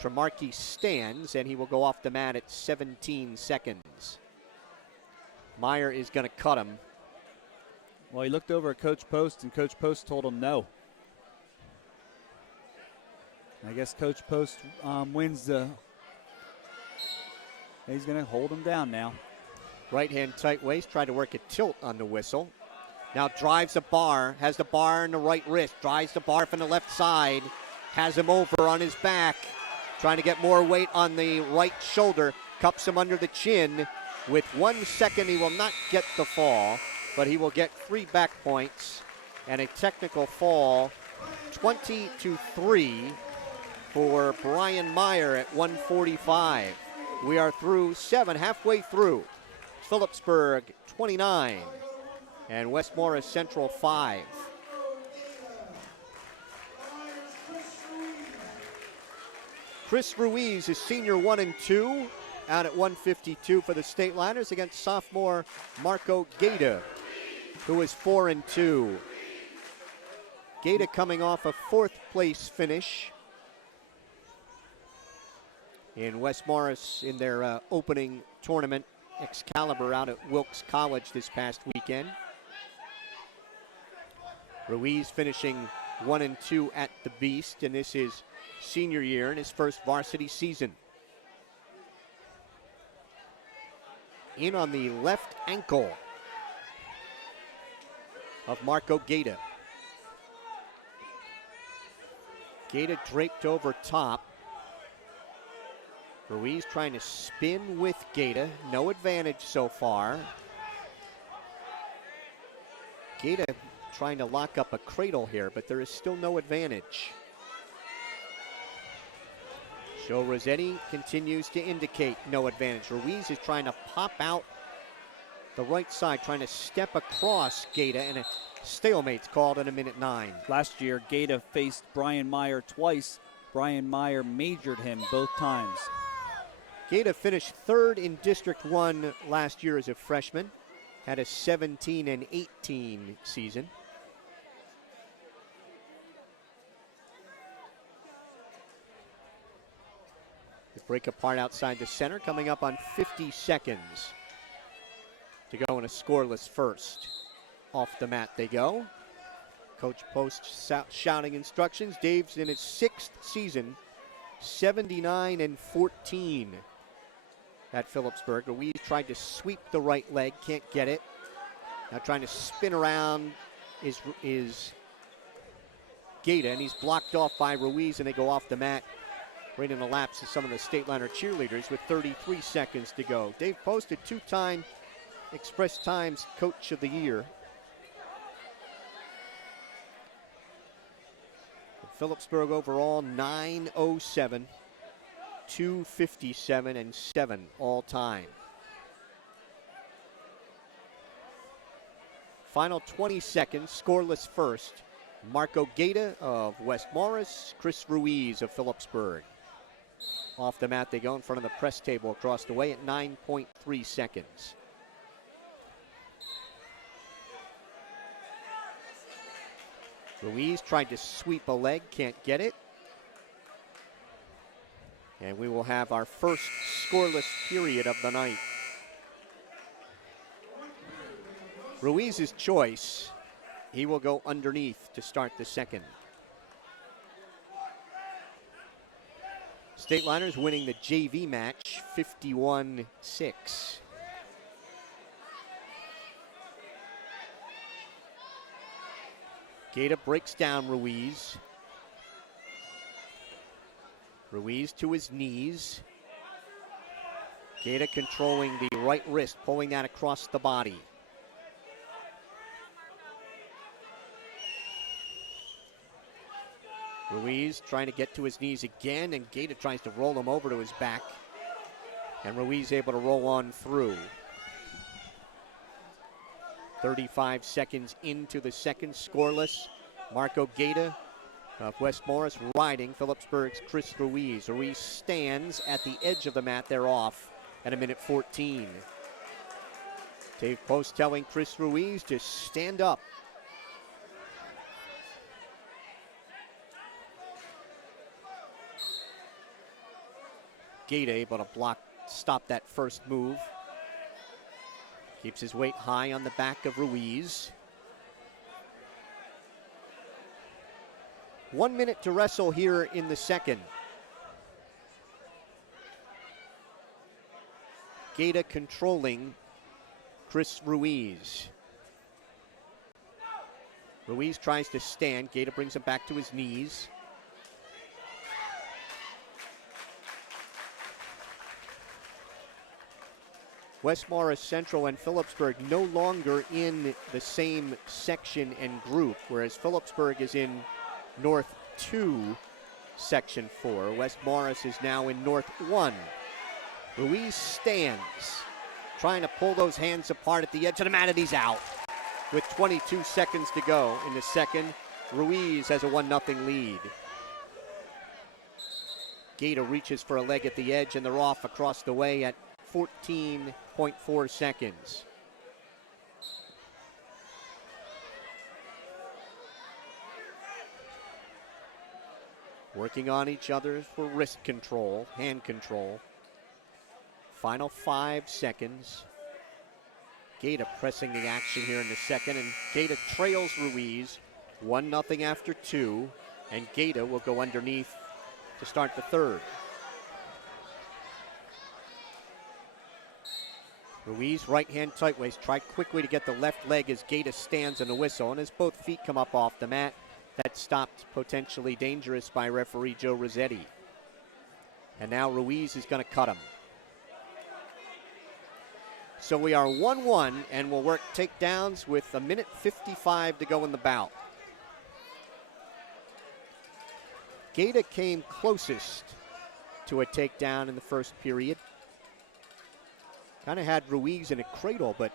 Tremarky stands, and he will go off the mat at 17 seconds. Meyer is going to cut him. Well, he looked over at Coach Post, and Coach Post told him no. I guess Coach Post wins the... He's going to hold him down now. Right hand tight waist, tried to work a tilt on the whistle. Now drives a bar, has the bar in the right wrist, drives the bar from the left side, has him over on his back, trying to get more weight on the right shoulder, cups him under the chin. With 1 second, he will not get the fall, but he will get 3 back points and a technical fall. 20-3 for Brian Meyer at 1:45. We are through 7, halfway through. Phillipsburg 29 and West Morris Central 5. Chris Ruiz is senior 1 and 2 out at 152 for the Stateliners against sophomore Marco Gaeta, who is 4 and 2. Gaeta coming off a 4th place finish in West Morris in their opening tournament, Excalibur, out at Wilkes College this past weekend. Ruiz finishing 1-2 at the Beast, and this is senior year in his first varsity season. In on the left ankle of Marco Gaeta. Gaeta draped over top. Ruiz trying to spin with Gaeta. No advantage so far. Gaeta trying to lock up a cradle here, but there is still no advantage. Joe Rossetti continues to indicate no advantage. Ruiz is trying to pop out the right side, trying to step across Gaeta, and a stalemate's called in 1:09. Last year, Gaeta faced Brian Meyer twice. Brian Meyer majored him both times. Gaeta finished third in District 1 last year as a freshman. Had a 17-18 season. The break apart outside the center, coming up on 50 seconds to go in a scoreless first. Off the mat they go. Coach posts shouting instructions. Dave's in his 6th season, 79-14 at Phillipsburg. Ruiz tried to sweep the right leg, can't get it. Now trying to spin around is Gaeta, and he's blocked off by Ruiz, and they go off the mat right in the laps of some of the State Liner cheerleaders with 33 seconds to go. Dave posted 2-time Express Times Coach of the Year. Phillipsburg overall 907, 257, and 7 all time. Final 20 seconds, scoreless first. Marco Gaeta of West Morris, Chris Ruiz of Phillipsburg. Off the mat they go in front of the press table across the way at 9.3 seconds. Ruiz tried to sweep a leg, can't get it. And we will have our first scoreless period of the night. Ruiz's choice. He will go underneath to start the second. State Liners winning the JV match 51-6. Gaeta breaks down Ruiz. Ruiz to his knees. Gaeta controlling the right wrist, pulling that across the body. Ruiz trying to get to his knees again, and Gaeta tries to roll him over to his back. And Ruiz able to roll on through. 35 seconds into the second, scoreless. Marco Gaeta of West Morris riding Phillipsburg's Chris Ruiz. Ruiz stands at the edge of the mat. They're off at 1:14. Dave Post telling Chris Ruiz to stand up. Gaeta able to stop that first move. Keeps his weight high on the back of Ruiz. 1 minute to wrestle here in the second. Gaeta controlling Chris Ruiz. Ruiz tries to stand. Gaeta brings him back to his knees. West Morris Central and Phillipsburg no longer in the same section and group, whereas Phillipsburg is in North 2, Section 4. West Morris is now in North 1. Ruiz stands, trying to pull those hands apart at the edge of the mat, and he's out. With 22 seconds to go in the second, Ruiz has a 1-0 lead. Gaeta reaches for a leg at the edge, and they're off across the way at 14.4 seconds. working on each other for wrist control, hand control. Final 5 seconds. Gaeta pressing the action here in the second, and Gaeta trails Ruiz 1-0 after 2, and Gaeta will go underneath to start the third. Ruiz, right hand tight waist, tried quickly to get the left leg as Gaeta stands in the whistle, and as both feet come up off the mat, that's stopped potentially dangerous by referee Joe Rossetti. And now Ruiz is going to cut him. So we are 1-1, and we'll work takedowns with 1:55 to go in the bout. Gaeta came closest to a takedown in the first period. Kind of had Ruiz in a cradle, but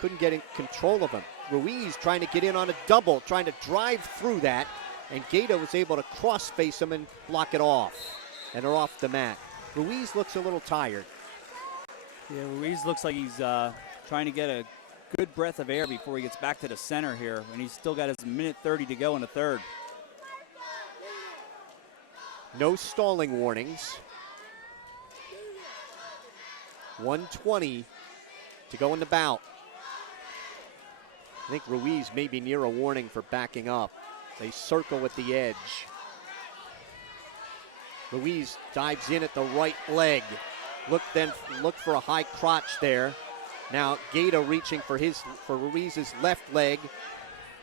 couldn't get in control of him. Ruiz trying to get in on a double, trying to drive through that, and Gaeta was able to cross-face him and block it off. And they're off the mat. Ruiz looks a little tired. Yeah, Ruiz looks like he's trying to get a good breath of air before he gets back to the center here, and he's still got his 1:30 to go in the third. No stalling warnings. 1:20 to go in the bout. I think Ruiz may be near a warning for backing up. They circle at the edge. Ruiz dives in at the right leg. Look for a high crotch there. Now Gaeta reaching for Ruiz's left leg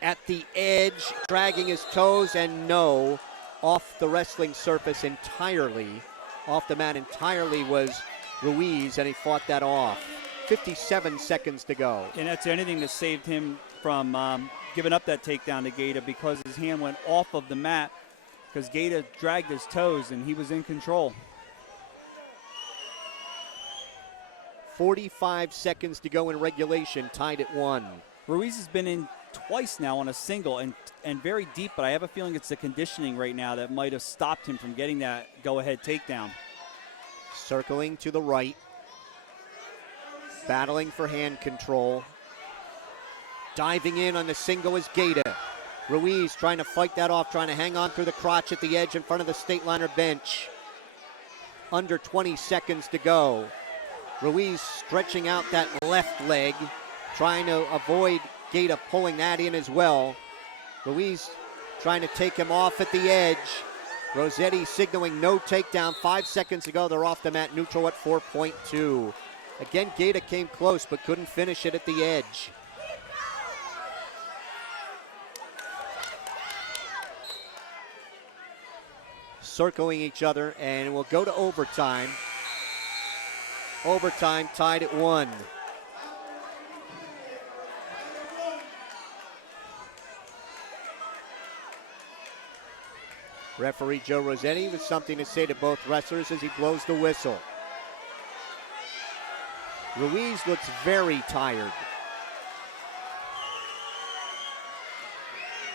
at the edge, dragging his toes, and no, off the wrestling surface entirely, off the mat entirely was Ruiz, and he fought that off. 57 seconds to go. And that's anything that saved him from giving up that takedown to Gaeta, because his hand went off of the mat, because Gaeta dragged his toes and he was in control. 45 seconds to go in regulation, tied at 1. Ruiz has been in twice now on a single and very deep, but I have a feeling it's the conditioning right now that might have stopped him from getting that go-ahead takedown. Circling to the right. Battling for hand control. Diving in on the single is Gaeta. Ruiz trying to fight that off, trying to hang on through the crotch at the edge in front of the Stateliner bench. Under 20 seconds to go. Ruiz stretching out that left leg, trying to avoid Gaeta pulling that in as well. Ruiz trying to take him off at the edge. Rossetti signaling no takedown. 5 seconds to go. They're off the mat, neutral at 4.2. Again, Gaeta came close but couldn't finish it at the edge. Circling each other, and we'll go to overtime. Overtime tied at 1. Referee Joe Rossetti with something to say to both wrestlers as he blows the whistle. Ruiz looks very tired.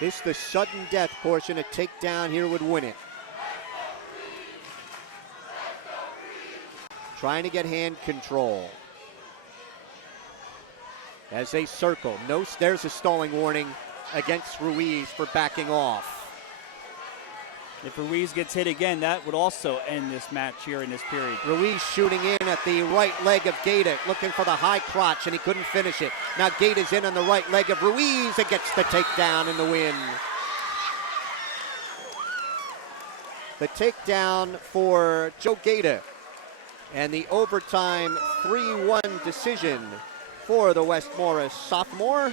This the sudden death portion. A takedown here would win it. Trying to get hand control. As they circle. There's a stalling warning against Ruiz for backing off. If Ruiz gets hit again, that would also end this match here in this period. Ruiz shooting in at the right leg of Gaeta, looking for the high crotch, and he couldn't finish it. Now Gaeta's in on the right leg of Ruiz and gets the takedown in the win. The takedown for Joe Gaeta. And the overtime 3-1 decision for the West Morris sophomore.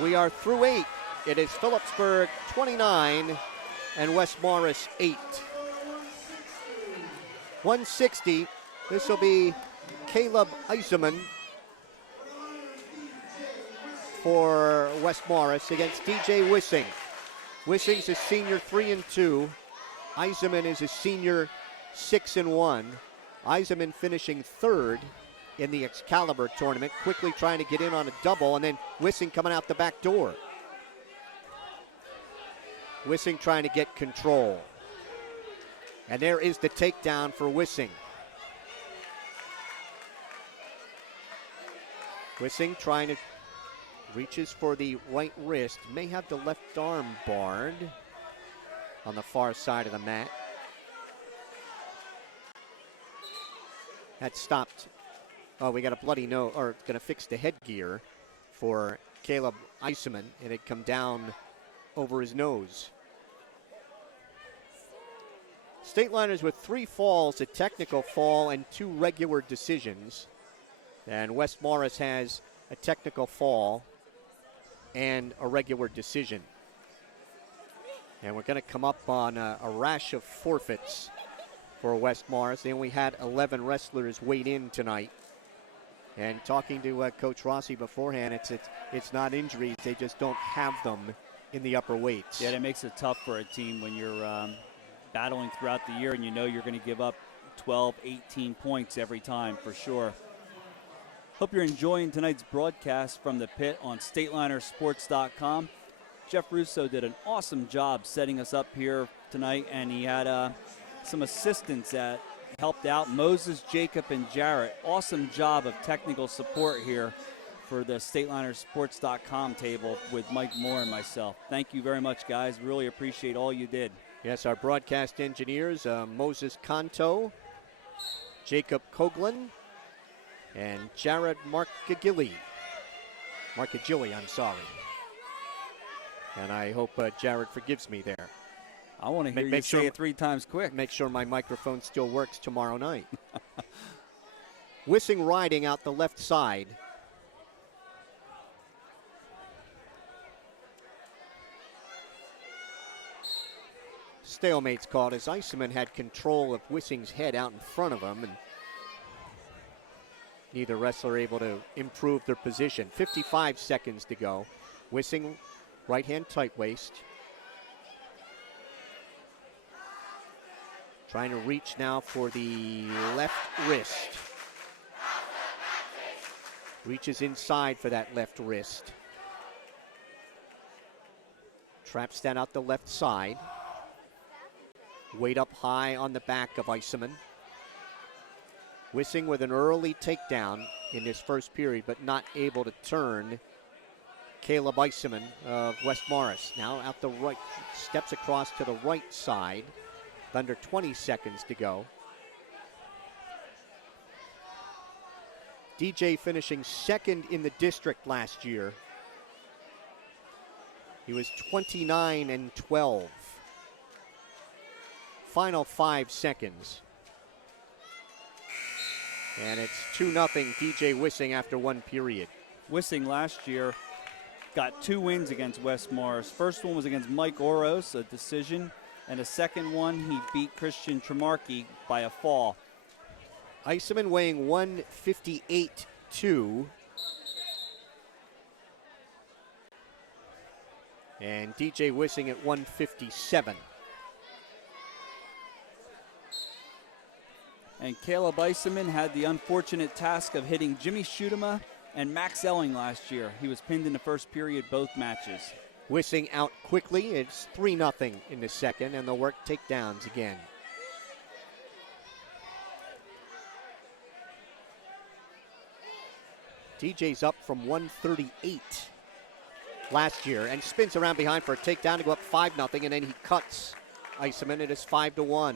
We are through 8. It is Phillipsburg 29 and West Morris 8. 160. This will be Caleb Eisenman for West Morris against DJ Wissing. Wissing's a senior 3-2. Eisenman is a senior 6-1. Eisenman finishing third in the Excalibur tournament, quickly trying to get in on a double, and then Wissing coming out the back door. Wissing trying to get control. And there is the takedown for Wissing. Wissing trying to reaches for the right wrist, may have the left arm barred. on the far side of the mat. That stopped. Oh, we got a bloody nose, or going to fix the headgear for Caleb Iseman, and it come down over his nose. State Liners with 3 falls, a technical fall, and 2 regular decisions. And West Morris has a technical fall and a regular decision. And we're going to come up on a rash of forfeits for West Morris. They only had 11 wrestlers weighed in tonight. And talking to Coach Rossi beforehand, it's not injuries. They just don't have them in the upper weights. Yeah, that makes it tough for a team when you're battling throughout the year and you know you're going to give up 12, 18 points every time for sure. Hope you're enjoying tonight's broadcast from the pit on StatelinerSports.com. Jeff Russo did an awesome job setting us up here tonight, and he had some assistants that helped out, Moses, Jacob, and Jarrett. Awesome job of technical support here for the StatelinerSports.com table with Mike Moore and myself. Thank you very much, guys. Really appreciate all you did. Yes, our broadcast engineers, Moses Canto, Jacob Coughlin, and Jared Marcagilli. I'm sorry. And I hope Jared forgives me there. I want to hear you say it 3 times quick. Make sure my microphone still works tomorrow night. Wissing riding out the left side. Stalemate's called as Iseman had control of Wissing's head out in front of him, and neither wrestler able to improve their position. 55 seconds to go. Wissing, right hand tight waist. Trying to reach now for the left wrist. Reaches inside for that left wrist. Traps that out the left side. Weight up high on the back of Iseman. Wissing with an early takedown in this first period, but not able to turn Caleb Iseman of West Morris. Now out the right, steps across to the right side. Under 20 seconds to go. DJ finishing second in the district last year. He was 29-12. Final 5 seconds. And it's 2-0 DJ Wissing after 1 period. Wissing last year got 2 wins against West Morris. First one was against Mike Oros, a decision. And the second one, he beat Christian Tremarkey by a fall. Iseman weighing 158.2. And DJ Wissing at 157. And Caleb Iseman had the unfortunate task of hitting Jimmy Schutema and Max Elling last year. He was pinned in the first period both matches. Wissing out quickly. It's 3-0 in the second, and they'll work takedowns again. DJ's up from 138 last year and spins around behind for a takedown to go up 5-0, and then he cuts Iseman. It is 5-1.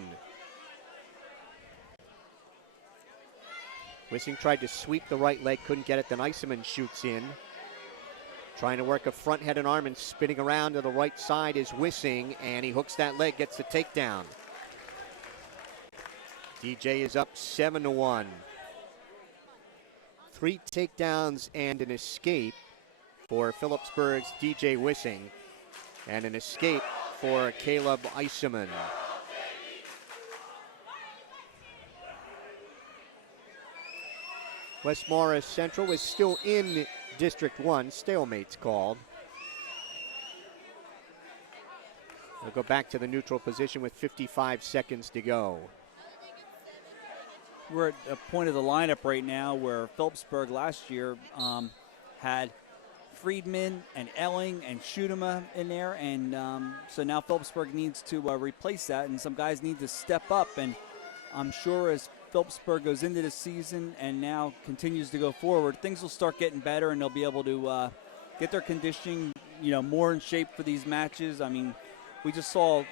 Wissing tried to sweep the right leg, couldn't get it. Then Iseman shoots in. Trying to work a front head and arm and spinning around to the right side is Wissing, and he hooks that leg, gets the takedown. DJ is up 7-1. 3 takedowns and an escape for Phillipsburg's DJ Wissing, and an escape for Caleb Iseman. West Morris Central is still in District 1. Stalemate's called. We'll go back to the neutral position with 55 seconds to go. We're at a point of the lineup right now where Phillipsburg last year had Friedman and Elling and Schutema in there, and so now Phillipsburg needs to replace that, and some guys need to step up, and I'm sure as Phillipsburg goes into the season and now continues to go forward, things will start getting better, and they'll be able to get their conditioning, more in shape for these matches. I mean, we just saw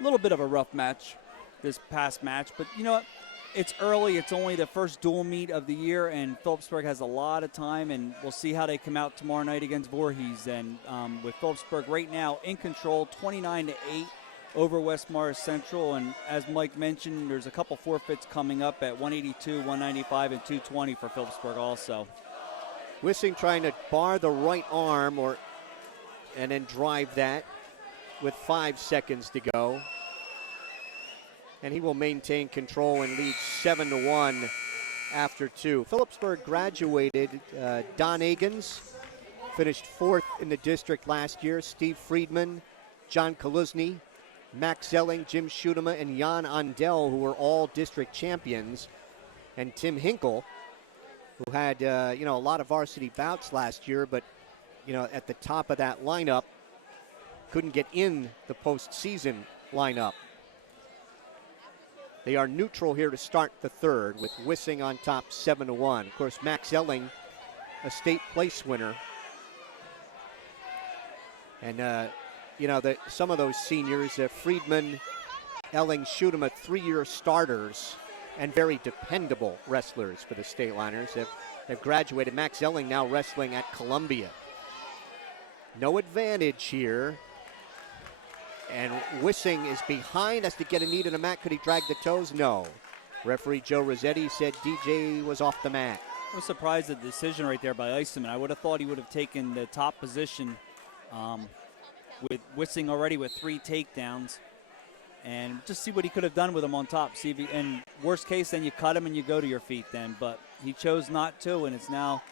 A little bit of a rough match, this past match, but you know what? It's early. It's only the first dual meet of the year, and Phillipsburg has a lot of time, and we'll see how they come out tomorrow night against Voorhees. And with Phillipsburg right now in control, 29-8 over West Morris Central. And as Mike mentioned, there's a couple forfeits coming up at 182, 195, and 220 for Phillipsburg also. Wissing trying to bar the right arm and then drive that with 5 seconds to go. And he will maintain control and lead 7-1 after 2. Phillipsburg graduated. Don Agins finished 4th in the district last year. Steve Friedman, John Kaluzny, Max Zelling, Jim Schutema, and Jan Andel, who were all district champions. And Tim Hinkle, who had a lot of varsity bouts last year, but at the top of that lineup, couldn't get in the postseason lineup. They are neutral here to start the third, with Wissing on top 7-1. Of course, Max Elling, a state place winner. And, some of those seniors, Friedman, Elling, Schutema, 3-year starters and very dependable wrestlers for the Stateliners, have graduated. Max Elling now wrestling at Columbia. No advantage here. And Wissing is behind, has to get a knee to the mat. Could he drag the toes? No. Referee Joe Rossetti said DJ was off the mat. I was surprised at the decision right there by Iseman. I would have thought he would have taken the top position with Wissing already with 3 takedowns, and just see what he could have done with him on top. See if he, and worst case, then you cut him and you go to your feet then. But he chose not to, and it's now,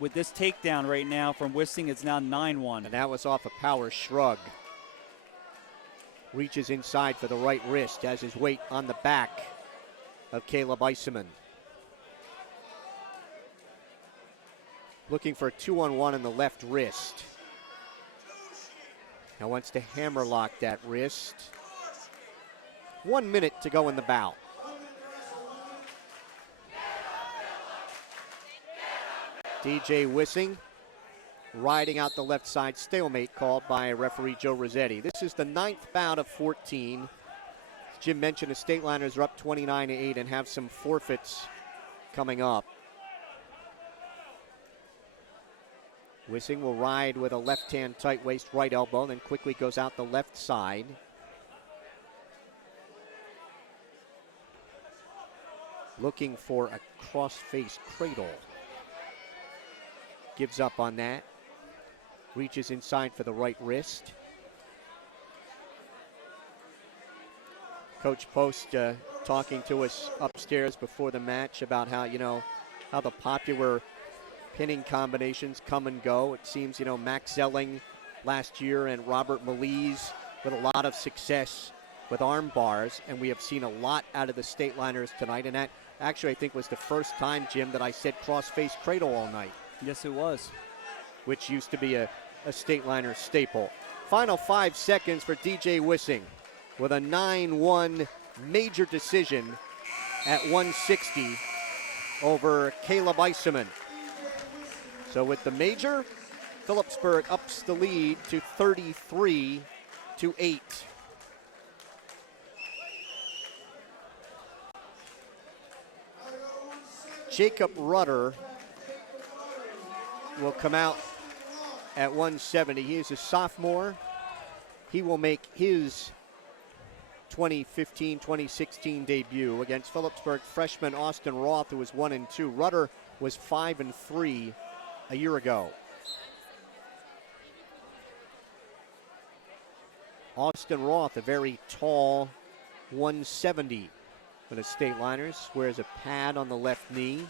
with this takedown right now from Wissing, it's now 9-1. And that was off a power shrug. Reaches inside for the right wrist, has his weight on the back of Caleb Iseman. Looking for a 2-on-1 in the left wrist. Now wants to hammerlock that wrist. 1 minute to go in the bout. DJ Wissing riding out the left side, stalemate called by referee Joe Rossetti. This is the 9th bout of 14. As Jim mentioned, the Stateliners are up 29-8 and have some forfeits coming up. Wissing will ride with a left-hand tight waist right elbow, then quickly goes out the left side. Looking for a cross-face cradle. Gives up on that. Reaches inside for the right wrist. Coach Post talking to us upstairs before the match about how the popular pinning combinations come and go. It seems, Max Zelling last year and Robert Meliz with a lot of success with arm bars, and we have seen a lot out of the Stateliners tonight. And that actually, I think, was the first time, Jim, that I said cross-face cradle all night. Yes, it was. Which used to be a Stateliner staple. Final 5 seconds for DJ Wissing with a 9-1 major decision at 160 over Caleb Iseman. So with the major, Phillipsburg ups the lead to 33-8. Jacob Rudder will come out at 170. He is a sophomore. He will make his 2015-2016 debut against Phillipsburg freshman Austin Roth, who was 1-2. Rudder was 5-3 a year ago. Austin Roth, a very tall 170 for the Stateliners, wears a pad on the left knee.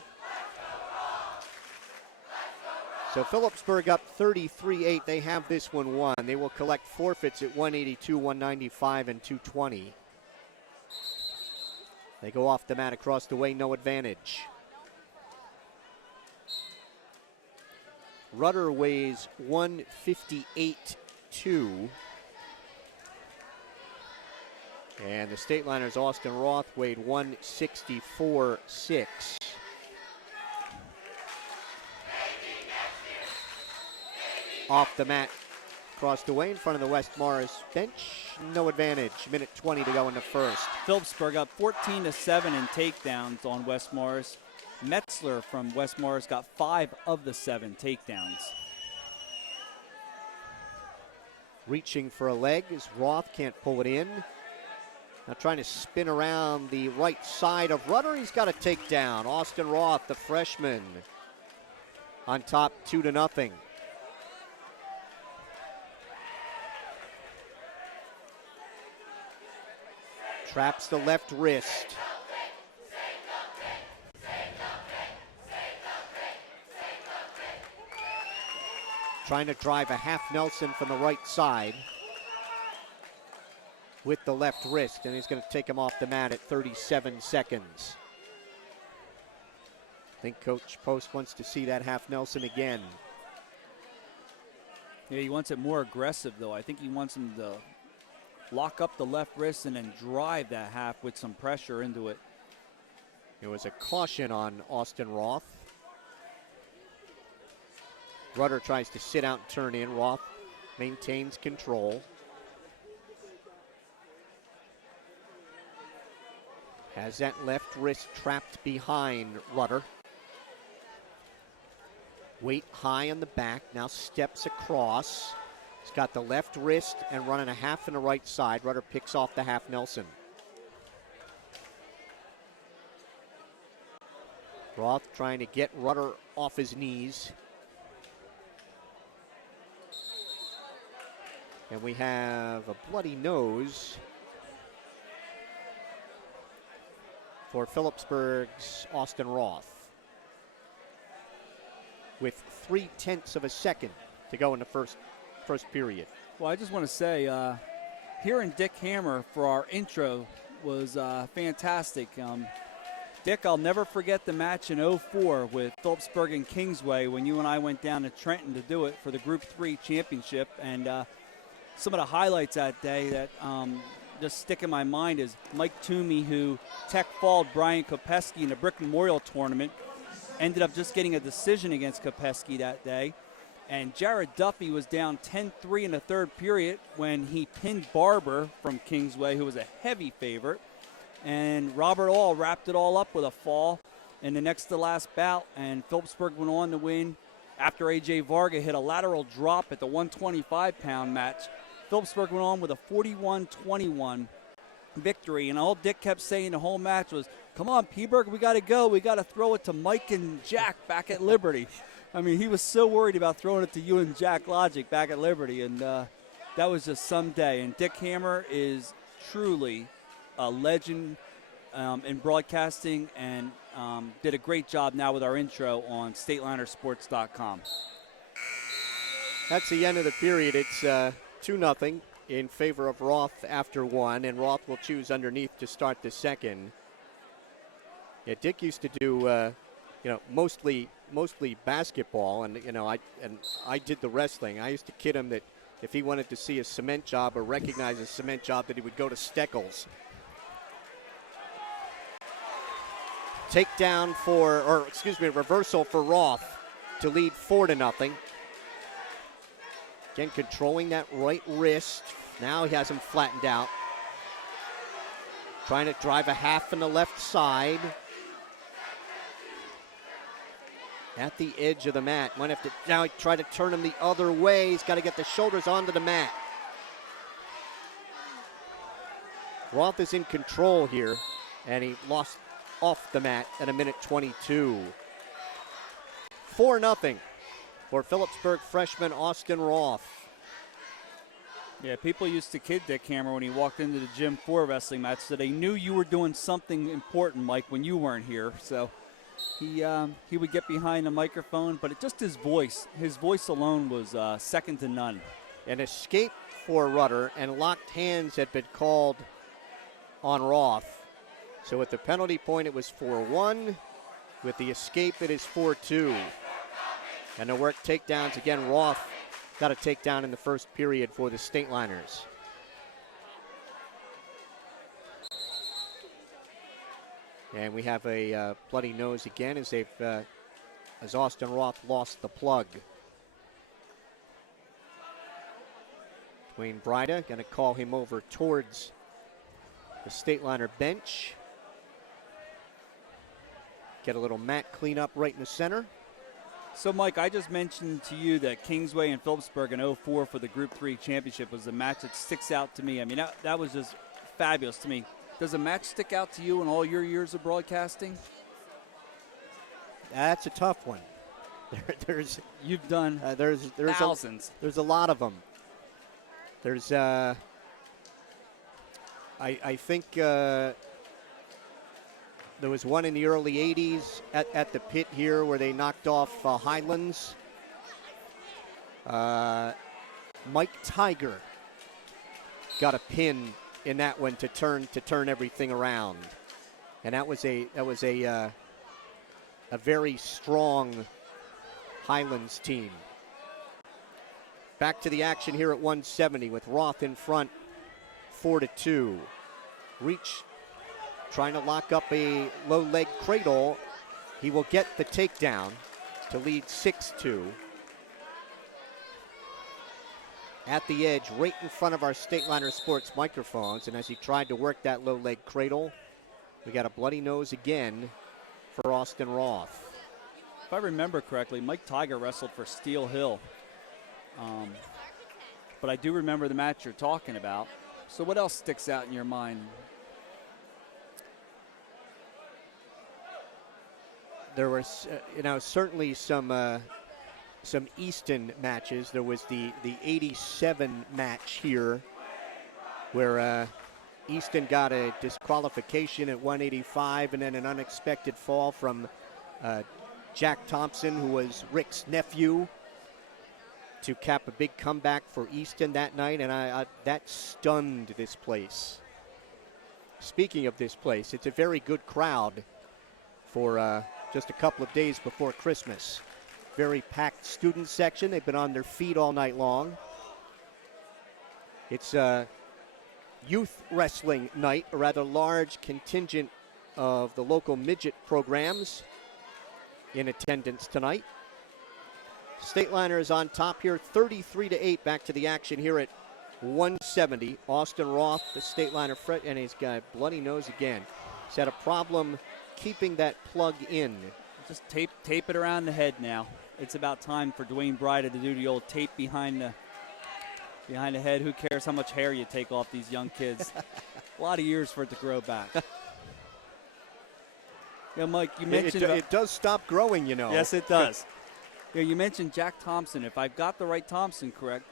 So Phillipsburg up 33-8. They have this one won. They will collect forfeits at 182, 195, and 220. They go off the mat across the way, no advantage. Rudder weighs 158.2. And the Stateliners' Austin Roth weighed 164.6. Off the mat crossed away in front of the West Morris bench. No advantage. Minute 20 to go in the first. Phillipsburg up 14-7 in takedowns on West Morris. Metzler from West Morris got 5 of the 7 takedowns. Reaching for a leg as Roth can't pull it in. Now trying to spin around the right side of Rudder. He's got a takedown. Austin Roth, the freshman, on top 2-0. Traps the left wrist. Trying to drive a half Nelson from the right side with the left wrist, and he's going to take him off the mat at 37 seconds. I think Coach Post wants to see that half Nelson again. Yeah, he wants it more aggressive, though. I think he wants him to lock up the left wrist and then drive that half with some pressure into it. It was a caution on Austin Roth. Rudder tries to sit out and turn in. Roth maintains control. Has that left wrist trapped behind Rudder. Weight high on the back, now steps across. He's got the left wrist and running a half in the right side. Rudder picks off the half Nelson. Roth trying to get Rudder off his knees. And we have a bloody nose for Phillipsburg's Austin Roth, with 0.3 of a second to go in the first period. Well, I just want to say, hearing Dick Hammer for our intro was fantastic. Dick, I'll never forget the match in '04 with Phillipsburg and Kingsway when you and I went down to Trenton to do it for the Group 3 championship. And some of the highlights that day that just stick in my mind is Mike Toomey, who tech-falled Brian Kopeski in the Brick Memorial Tournament, ended up just getting a decision against Kopeski that day. And Jared Duffy was down 10-3 in the third period when he pinned Barber from Kingsway, who was a heavy favorite. And Robert All wrapped it all up with a fall in the next to last bout, and Phillipsburg went on to win after A.J. Varga hit a lateral drop at the 125-pound match. Phillipsburg went on with a 41-21 victory, and all Dick kept saying the whole match was, come on, Peeberg, we got to go. We got to throw it to Mike and Jack back at Liberty. I mean, he was so worried about throwing it to you and Jack Logic back at Liberty, and that was just some day. And Dick Hammer is truly a legend in broadcasting, and did a great job now with our intro on StatelinerSports.com. That's the end of the period. It's 2-0 in favor of Roth after one, and Roth will choose underneath to start the second. Yeah, Dick used to do, mostly basketball, and I did the wrestling. I used to kid him that if he wanted to see a cement job or recognize a cement job, that he would go to Steckles. Takedown reversal for Roth to lead 4-0. Again, controlling that right wrist. Now he has him flattened out. Trying to drive a half on the left side. At the edge of the mat. Might have to now try to turn him the other way. He's got to get the shoulders onto the mat. Roth is in control here, and he lost off the mat at a minute 22. 4-0 for Phillipsburg freshman Austin Roth. Yeah, people used to kid Dick Hammer when he walked into the gym for a wrestling match, so they knew you were doing something important, Mike, when you weren't here. So he would get behind the microphone, but just his voice alone was second to none. An escape for Rudder, and locked hands had been called on Roth. So at the penalty point, it was 4-1. With the escape, it is 4-2. And the work takedowns, again, Roth got a takedown in the first period for the Stateliners. And we have a bloody nose again as Austin Roth lost the plug. Dwayne Bryda going to call him over towards the Stateliner bench. Get a little mat cleanup right in the center. So, Mike, I just mentioned to you that Kingsway and Phillipsburg in 04 for the Group 3 championship was the match that sticks out to me. I mean, that was just fabulous to me. Does a match stick out to you in all your years of broadcasting? That's a tough one. You've done there's thousands. There's a lot of them. There's I think there was one in the early 80s at the pit here where they knocked off Highlands. Mike Tiger got a pin in that one to turn everything around, and that was a very strong Highlands team. Back to the action here at 170 with Roth in front, 4-2. Reach trying to lock up a low leg cradle. He will get the takedown to lead 6-2. At the edge, right in front of our Stateliner Sports microphones, and as he tried to work that low leg cradle, we got a bloody nose again for Austin Roth. If I remember correctly, Mike Tiger wrestled for Steel Hill. But I do remember the match you're talking about. So what else sticks out in your mind? There was, certainly some Easton matches. There was the 87 match here where Easton got a disqualification at 185 and then an unexpected fall from Jack Thompson, who was Rick's nephew, to cap a big comeback for Easton that night, and that stunned this place. Speaking of this place, it's a very good crowd for just a couple of days before Christmas. Very packed student section. They've been on their feet all night long. It's a youth wrestling night, a rather large contingent of the local midget programs in attendance tonight. Stateliner is on top here, 33-8. Back to the action here at 170. Austin Roth, the Stateliner, and he's got a bloody nose again. He's had a problem keeping that plug in. Just tape it around the head now. It's about time for Dwayne Bryda to do the old tape behind the head. Who cares how much hair you take off these young kids? A lot of years for it to grow back. Yeah, Mike, you mentioned it does stop growing, you know. Yes, it does. Yeah, you mentioned Jack Thompson. If I've got the right Thompson correct,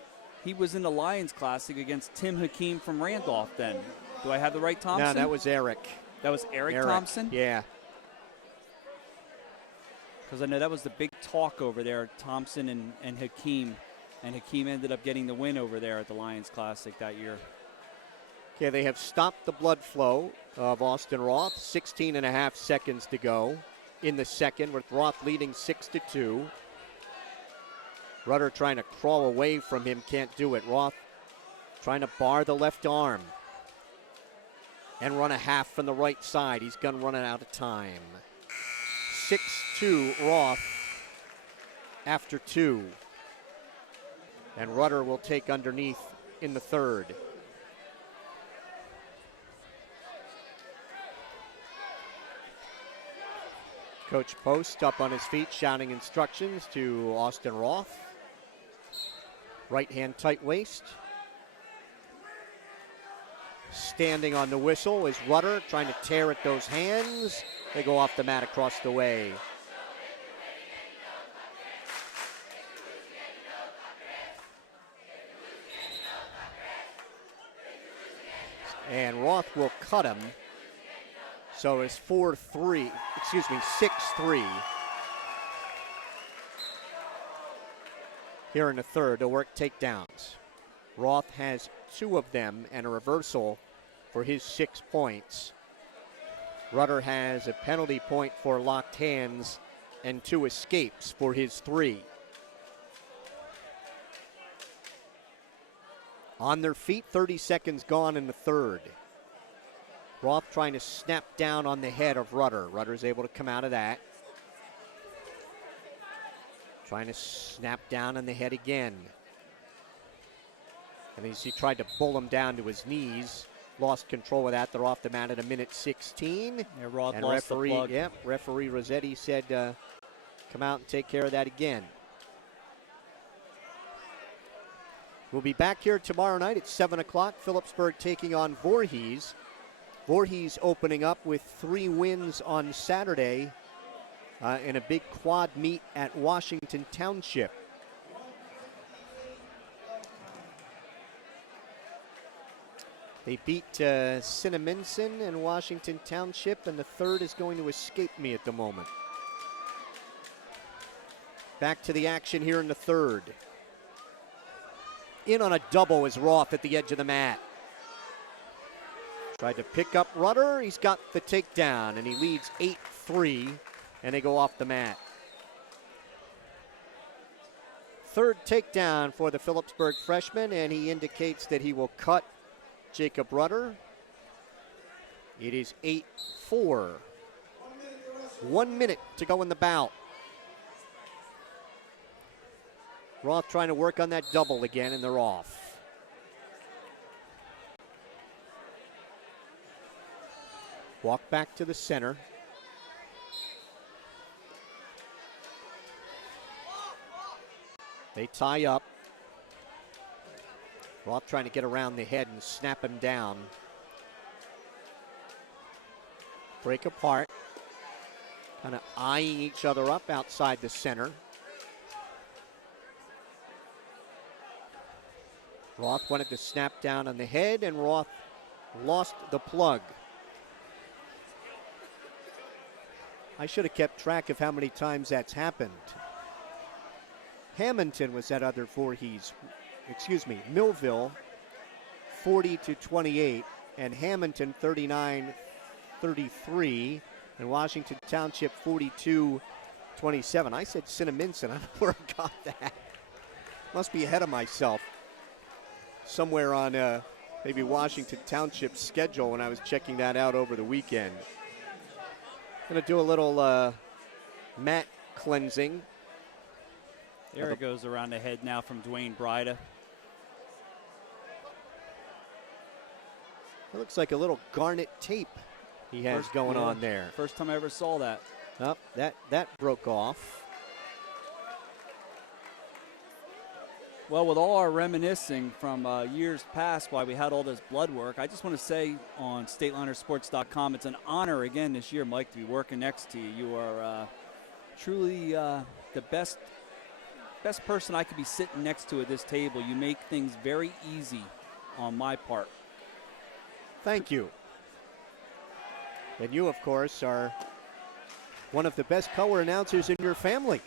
he was in the Lions Classic against Tim Hakeem from Randolph then. Do I have the right Thompson? No, that was Eric. That was Eric Thompson? Yeah. Because I know that was the big talk over there, Thompson and Hakeem. And Hakeem ended up getting the win over there at the Lions Classic that year. Okay, they have stopped the blood flow of Austin Roth. 16 and a half seconds to go in the second, with Roth leading 6-2. Rudder trying to crawl away from him, can't do it. Roth trying to bar the left arm and run a half from the right side. He's gun running out of time. 6-2 Roth after 2. And Rudder will take underneath in the third. Coach Post up on his feet shouting instructions to Austin Roth. Right hand tight waist. Standing on the whistle is Rudder trying to tear at those hands. They go off the mat across the way. And Roth will cut him. So it's 6-3. Here in the third, to work takedowns. Roth has 2 of them and a reversal for his 6 points. Rudder has a penalty point for locked hands and 2 escapes for his 3. On their feet, 30 seconds gone in the third. Roth trying to snap down on the head of Rudder. Rudder's able to come out of that. Trying to snap down on the head again. And as he tried to pull him down to his knees, lost control of that. They're off the mat at 1:16. Yeah, Roth and lost the plug. referee Rossetti said, come out and take care of that again. We'll be back here tomorrow night at 7 o'clock. Phillipsburg taking on Voorhees. Voorhees opening up with 3 wins on Saturday in a big quad meet at Washington Township. They beat Cinnaminson and Washington Township, and the third is going to escape me at the moment. Back to the action here in the third. In on a double is Roth at the edge of the mat. Tried to pick up Rudder. He's got the takedown, and he leads 8-3, and they go off the mat. Third takedown for the Phillipsburg freshman, and he indicates that he will cut Jacob Rudder. It is 8-4. 1 minute to go in the bout. Roth trying to work on that double again, and they're off. Walk back to the center. They tie up. Roth trying to get around the head and snap him down. Break apart. Kind of eyeing each other up outside the center. Roth wanted to snap down on the head, and Roth lost the plug. I should have kept track of how many times that's happened. Hamilton was that other Voorhees. Millville 40-28, and Hamilton 39-33, and Washington Township 42-27. I said Cinnaminson. I don't know where I got that. Must be ahead of myself. Somewhere on maybe Washington Township's schedule when I was checking that out over the weekend. Going to do a little mat cleansing. There it goes around the head now from Dwayne Brida. It looks like a little garnet tape he has going on there. First time I ever saw that. Oh, that broke off. Well, with all our reminiscing from years past why we had all this blood work, I just want to say on StatelinerSports.com, it's an honor again this year, Mike, to be working next to you. You are truly the best person I could be sitting next to at this table. You make things very easy on my part. Thank you. And you, of course, are one of the best color announcers in your family.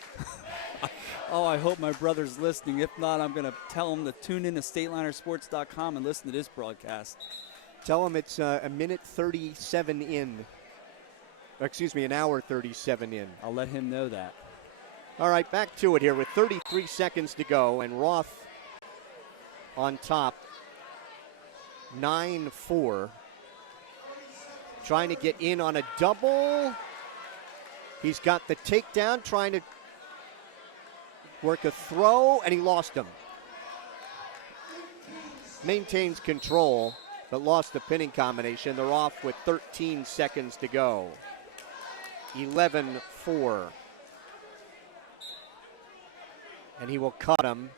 Oh, I hope my brother's listening. If not, I'm going to tell him to tune in to StatelinerSports.com and listen to this broadcast. Tell him it's a minute 37 in. An hour 37 in. I'll let him know that. All right, back to it here with 33 seconds to go, and Roth on top, 9-4. Trying to get in on a double. He's got the takedown, trying to work a throw, and he lost him. Maintains control, but lost the pinning combination. They're off with 13 seconds to go. 11-4. And he will cut him.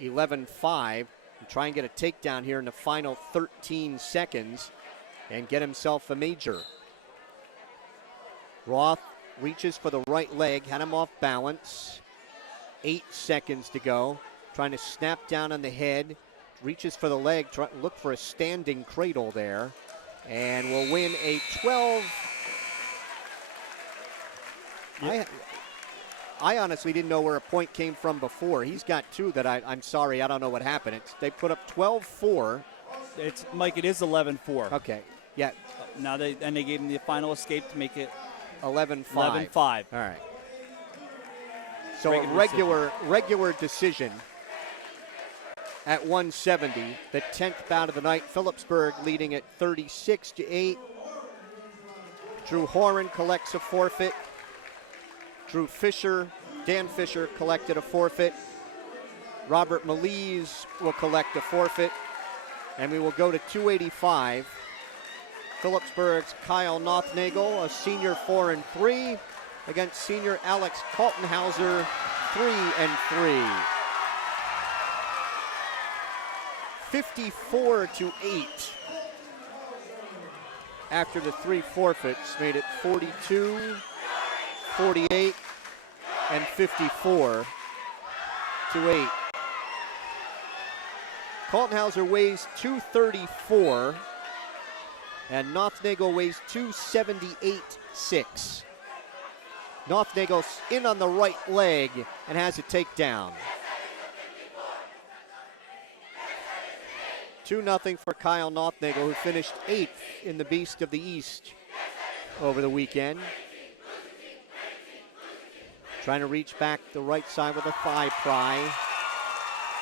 11-5. And try and get a takedown here in the final 13 seconds and get himself a major. Roth reaches for the right leg, had him off balance. 8 seconds to go. Trying to snap down on the head. Reaches for the leg. Look for a standing cradle there. And will win a 12. Yep. I honestly didn't know where a point came from before. He's got two that I'm sorry, I don't know what happened. They put up 12-4. Mike, it is 11-4. Okay, yeah. Now they gave him the final escape to make it 11-5. 11-5. All right. So a regular decision at 170, the 10th bout of the night. Phillipsburg leading at 36-8. Drew Horan collects a forfeit. Dan Fisher collected a forfeit. Robert Melise will collect a forfeit. And we will go to 285. Phillipsburg's Kyle Nothnagel, a senior 4-3, against senior Alex Kaltenhauser, 3-3. 54-8. After the 3 forfeits, made it 42, 48, and 54-8. Kaltenhauser weighs 234, and Nothnagel weighs 278.6. Nothnagel in on the right leg and has a takedown. 2-0 for Kyle Nothnagel, who finished 8th in the Beast of the East over the weekend. Trying to reach back the right side with a thigh pry.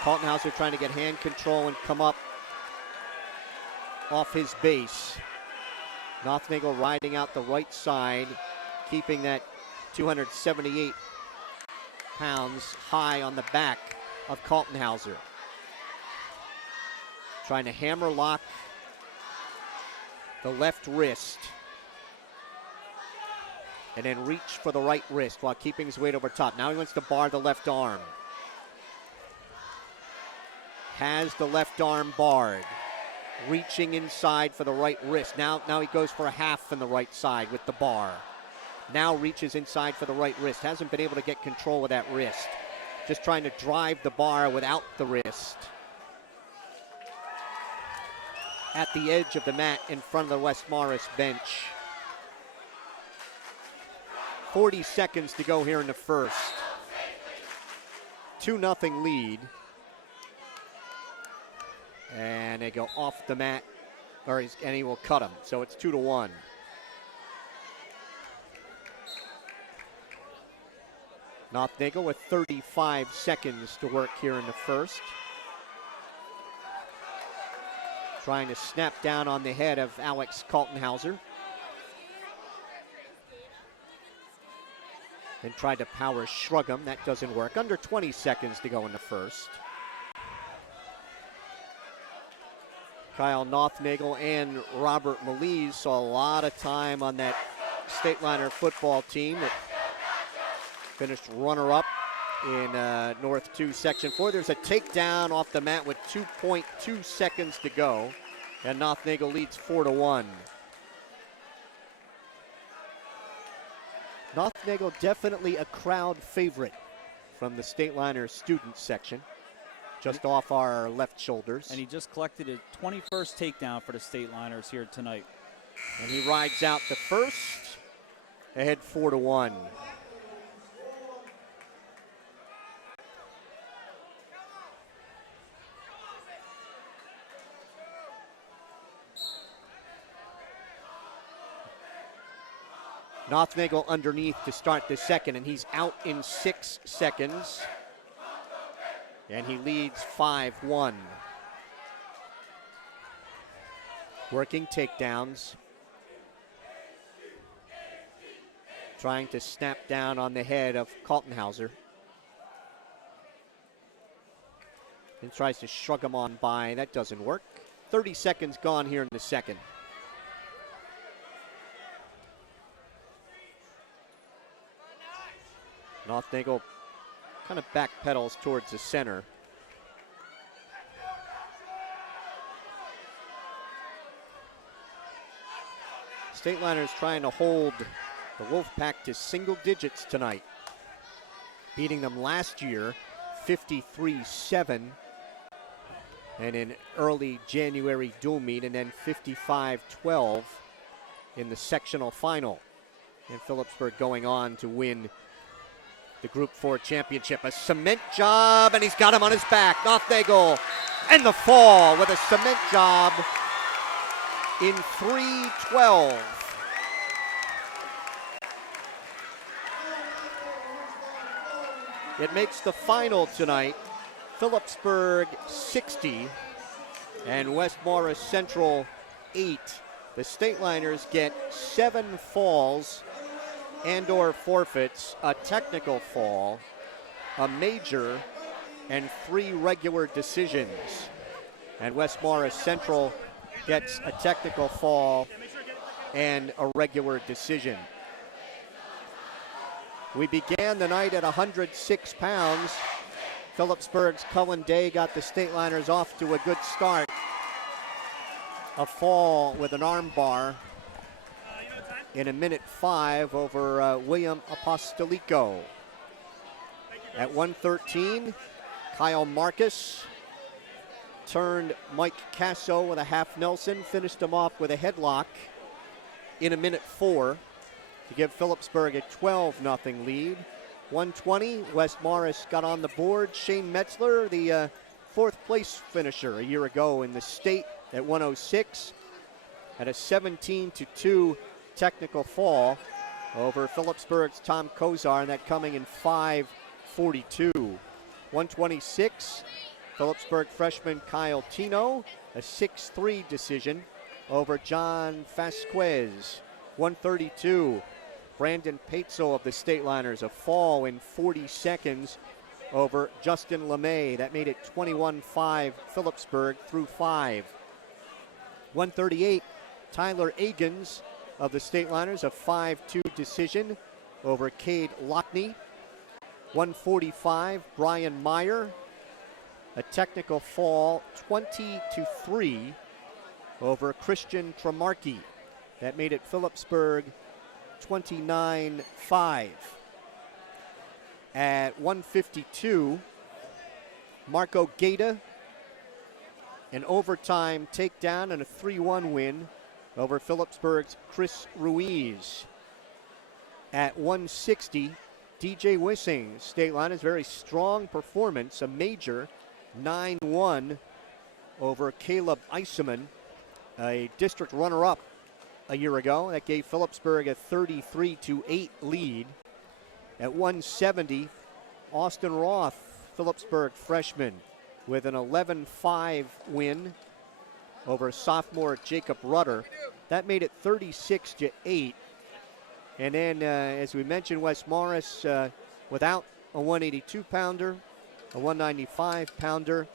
Kaltenhauser trying to get hand control and come up off his base. Nothnagel riding out the right side, keeping that 278 pounds high on the back of Kaltenhauser. Trying to hammer lock the left wrist and then reach for the right wrist while keeping his weight over top. Now he wants to bar the left arm. Has the left arm barred. Reaching inside for the right wrist. Now he goes for a half on the right side with the bar. Now reaches inside for the right wrist. Hasn't been able to get control of that wrist. Just trying to drive the bar without the wrist. At the edge of the mat in front of the West Morris bench. 40 seconds to go here in the first. 2-0 lead. And they go off the mat, and he will cut him. So it's 2-1. Nothnagel with 35 seconds to work here in the first. Trying to snap down on the head of Alex Kaltenhauser. And tried to power shrug him. That doesn't work. Under 20 seconds to go in the first. Kyle Nothnagel and Robert Melise saw a lot of time on that Stateliner football team that finished runner-up in North 2 Section 4. There's a takedown off the mat with 2.2 seconds to go, and Nothnagel leads 4-1. Nothnagel definitely a crowd favorite from the Stateliner student section. Just off our left shoulders. And he just collected his 21st takedown for the Stateliners here tonight. And he rides out the first, ahead 4-1. Nothnagel underneath to start the second, and he's out in 6 seconds. And he leads 5-1. Working takedowns. Trying to snap down on the head of Kaltenhauser. And tries to shrug him on by. That doesn't work. 30 seconds gone here in the second. Nothnagel kind of backpedals towards the center. Stateliners trying to hold the Wolfpack to single digits tonight. Beating them last year, 53-7. And in early January dual meet, and then 55-12 in the sectional final. And Phillipsburg going on to win the Group 4 championship. A cement job, and he's got him on his back. Nothnagel, and the fall with a cement job in 3:12. It makes the final tonight. Phillipsburg 60 and West Morris Central 8. The Stateliners get 7 falls and/or forfeits, a technical fall, a major, and 3 regular decisions. And West Morris Central gets a technical fall and a regular decision. We began the night at 106 pounds. Phillipsburg's Cullen Day got the Stateliners off to a good start. A fall with an arm bar in a minute 5 over William Apostolico. At 113, Kyle Marcus turned Mike Casso with a half Nelson, finished him off with a headlock in a minute 4 to give Phillipsburg a 12-0 lead. 120, West Morris got on the board. Shane Metzler, the fourth place finisher a year ago in the state at 106, had a 17-2 technical fall over Phillipsburg's Tom Kozar, and that coming in 5:42. 126, Phillipsburg freshman Kyle Tino, a 6-3 decision over John Vasquez. 132, Brandon Paetzel of the Stateliners, a fall in 40 seconds over Justin LeMay. That made it 21-5 Phillipsburg through 5. 138, Tyler Agins of the Stateliners, a 5-2 decision over Cade Lockney. 145, Brian Meyer, a technical fall 20-3 over Christian Tremarkey. That made it Phillipsburg 29-5. At 152, Marco Gaeta, an overtime takedown and a 3-1 win over Phillipsburg's Chris Ruiz. At 160, DJ Wissing, Stateliners, very strong performance, a major 9-1 over Caleb Eiseman, a district runner-up a year ago. That gave Phillipsburg a 33-8 lead. At 170, Austin Roth, Phillipsburg freshman, with an 11-5 win over sophomore Jacob Rutter. That made it 36-8. And then, as we mentioned, West Morris without a 182-pounder, a 195-pounder,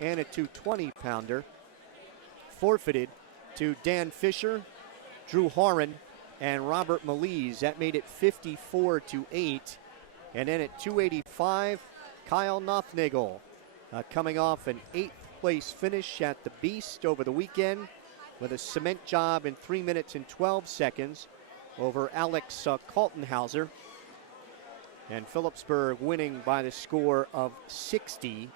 and a 220-pounder, forfeited to Dan Fisher, Drew Horan, and Robert Melise. That made it 54-8. And then at 285, Kyle Nothnagel, coming off an 8th place finish at the Beast over the weekend with a cement job in 3 minutes and 12 seconds over Alex Kaltenhauser. And Phillipsburg winning by the score of 60-8.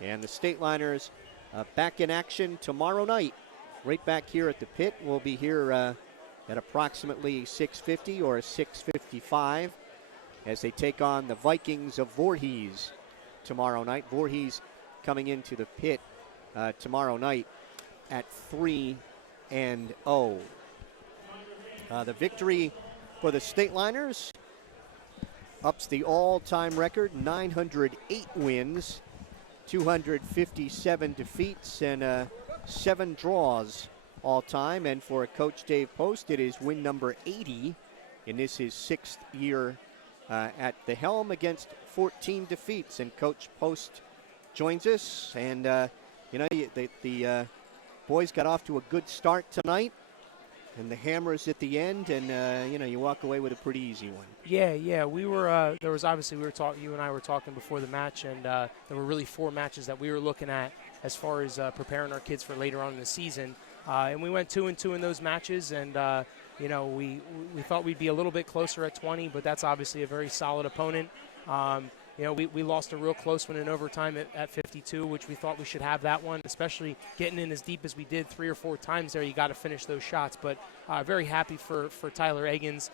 And the Stateliners back in action tomorrow night, right back here at the pit. We'll be here at approximately 6:50 or 6:55 as they take on the Vikings of Voorhees tomorrow night. Voorhees coming into the pit tomorrow night at 3-0. The victory for the Stateliners ups the all-time record, 908 wins, 257 defeats, and 7 draws all-time. And for Coach Dave Post, it is win number 80, and this is 6th year at the helm against 14 defeats. And Coach Post joins us, and the boys got off to a good start tonight. And the hammers at the end, and you walk away with a pretty easy one. Yeah. We were there was obviously you and I were talking before the match, and there were really 4 matches that we were looking at as far as preparing our kids for later on in the season. And we went 2-2 in those matches, and we thought we'd be a little bit closer at 20, but that's obviously a very solid opponent. We lost a real close one in overtime at 52, which we thought we should have that one, especially getting in as deep as we did 3 or 4 times there. You got to finish those shots. But very happy for Tyler Agins.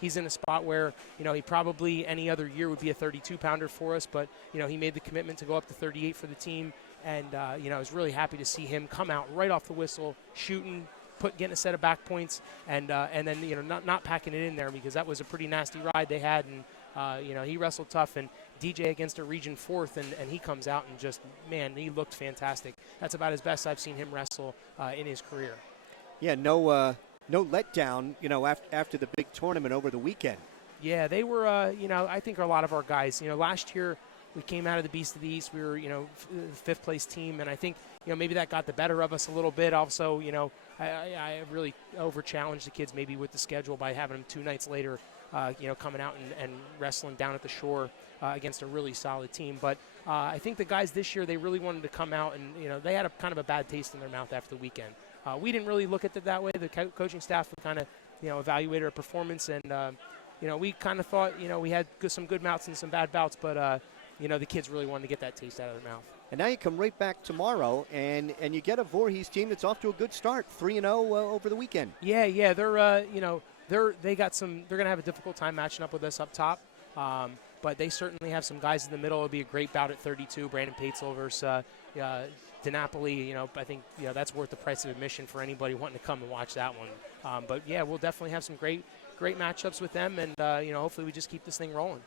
He's in a spot where, he probably any other year would be a 32-pounder for us, but, he made the commitment to go up to 38 for the team. And, I was really happy to see him come out right off the whistle, shooting, getting a set of back points, and then, not packing it in there, because that was a pretty nasty ride they had. And, he wrestled tough, and DJ against a Region 4th, and he comes out and just, man, he looked fantastic. That's about as best I've seen him wrestle in his career. Yeah, no letdown, after the big tournament over the weekend. Yeah, they were, I think a lot of our guys, last year we came out of the Beast of the East. We were, fifth place team, and I think, maybe that got the better of us a little bit. Also, I really over-challenged the kids maybe with the schedule by having them 2 nights later, coming out and wrestling down at the Shore against a really solid team. But I think the guys this year, they really wanted to come out, and, they had a kind of a bad taste in their mouth after the weekend. We didn't really look at it that way. The coaching staff kind of, evaluated our performance, and, we kind of thought, we had some good bouts and some bad bouts, but, the kids really wanted to get that taste out of their mouth. And now you come right back tomorrow, and you get a Voorhees team that's off to a good start, 3-0 over the weekend. Yeah, they're they're gonna have a difficult time matching up with us up top, but they certainly have some guys in the middle. It'll be a great bout at 32. Brandon Patesel versus DiNapoli. I think that's worth the price of admission for anybody wanting to come and watch that one. But yeah, we'll definitely have some great matchups with them, and hopefully we just keep this thing rolling.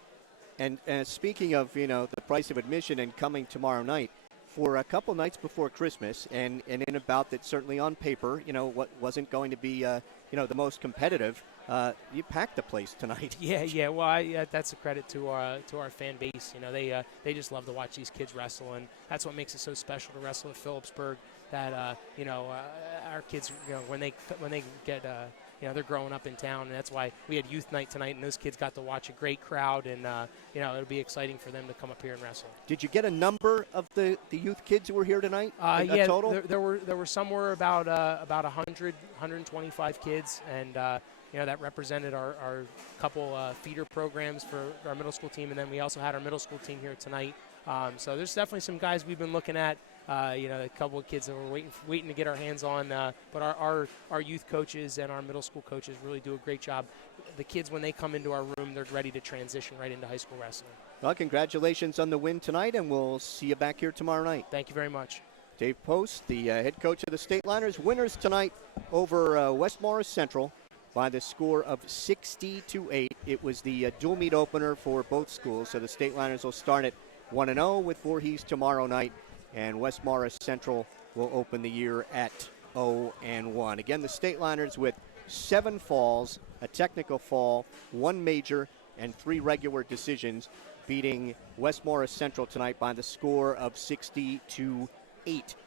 And speaking of, the price of admission and coming tomorrow night, for a couple nights before Christmas and in a bout that certainly on paper, what wasn't going to be, the most competitive, you packed the place tonight. Yeah. Well, that's a credit to our fan base. They just love to watch these kids wrestle, and that's what makes it so special to wrestle at Phillipsburg. That our kids, when they get they're growing up in town, and that's why we had youth night tonight, and those kids got to watch a great crowd, and it'll be exciting for them to come up here and wrestle. Did you get a number of the youth kids who were here tonight? Yeah, total? There were somewhere about 125 kids, and that represented our couple feeder programs for our middle school team, and then we also had our middle school team here tonight. So there's definitely some guys we've been looking at. A couple of kids that we're waiting to get our hands on. But our youth coaches and our middle school coaches really do a great job. The kids, when they come into our room, they're ready to transition right into high school wrestling. Well, congratulations on the win tonight, and we'll see you back here tomorrow night. Thank you very much. Dave Post, the head coach of the State Liners, winners tonight over West Morris Central by the score of 60-8. It was the dual meet opener for both schools, so the State Liners will start at 1-0 with Voorhees tomorrow night, and West Morris Central will open the year at 0-1. Again, the State Liners with 7 falls, a technical fall, 1 major, and 3 regular decisions, beating West Morris Central tonight by the score of 60-8.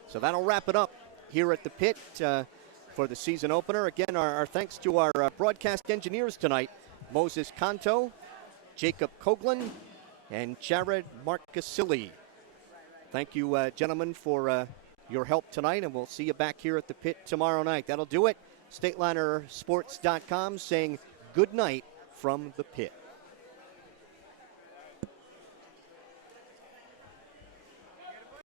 So that'll wrap it up here at the pit for the season opener. Again, our thanks to our broadcast engineers tonight, Moses Canto, Jacob Coughlin, and Jared Marcasilli. Thank you, gentlemen, for your help tonight, and we'll see you back here at the pit tomorrow night. That'll do it. StatelinerSports.com saying good night from the pit.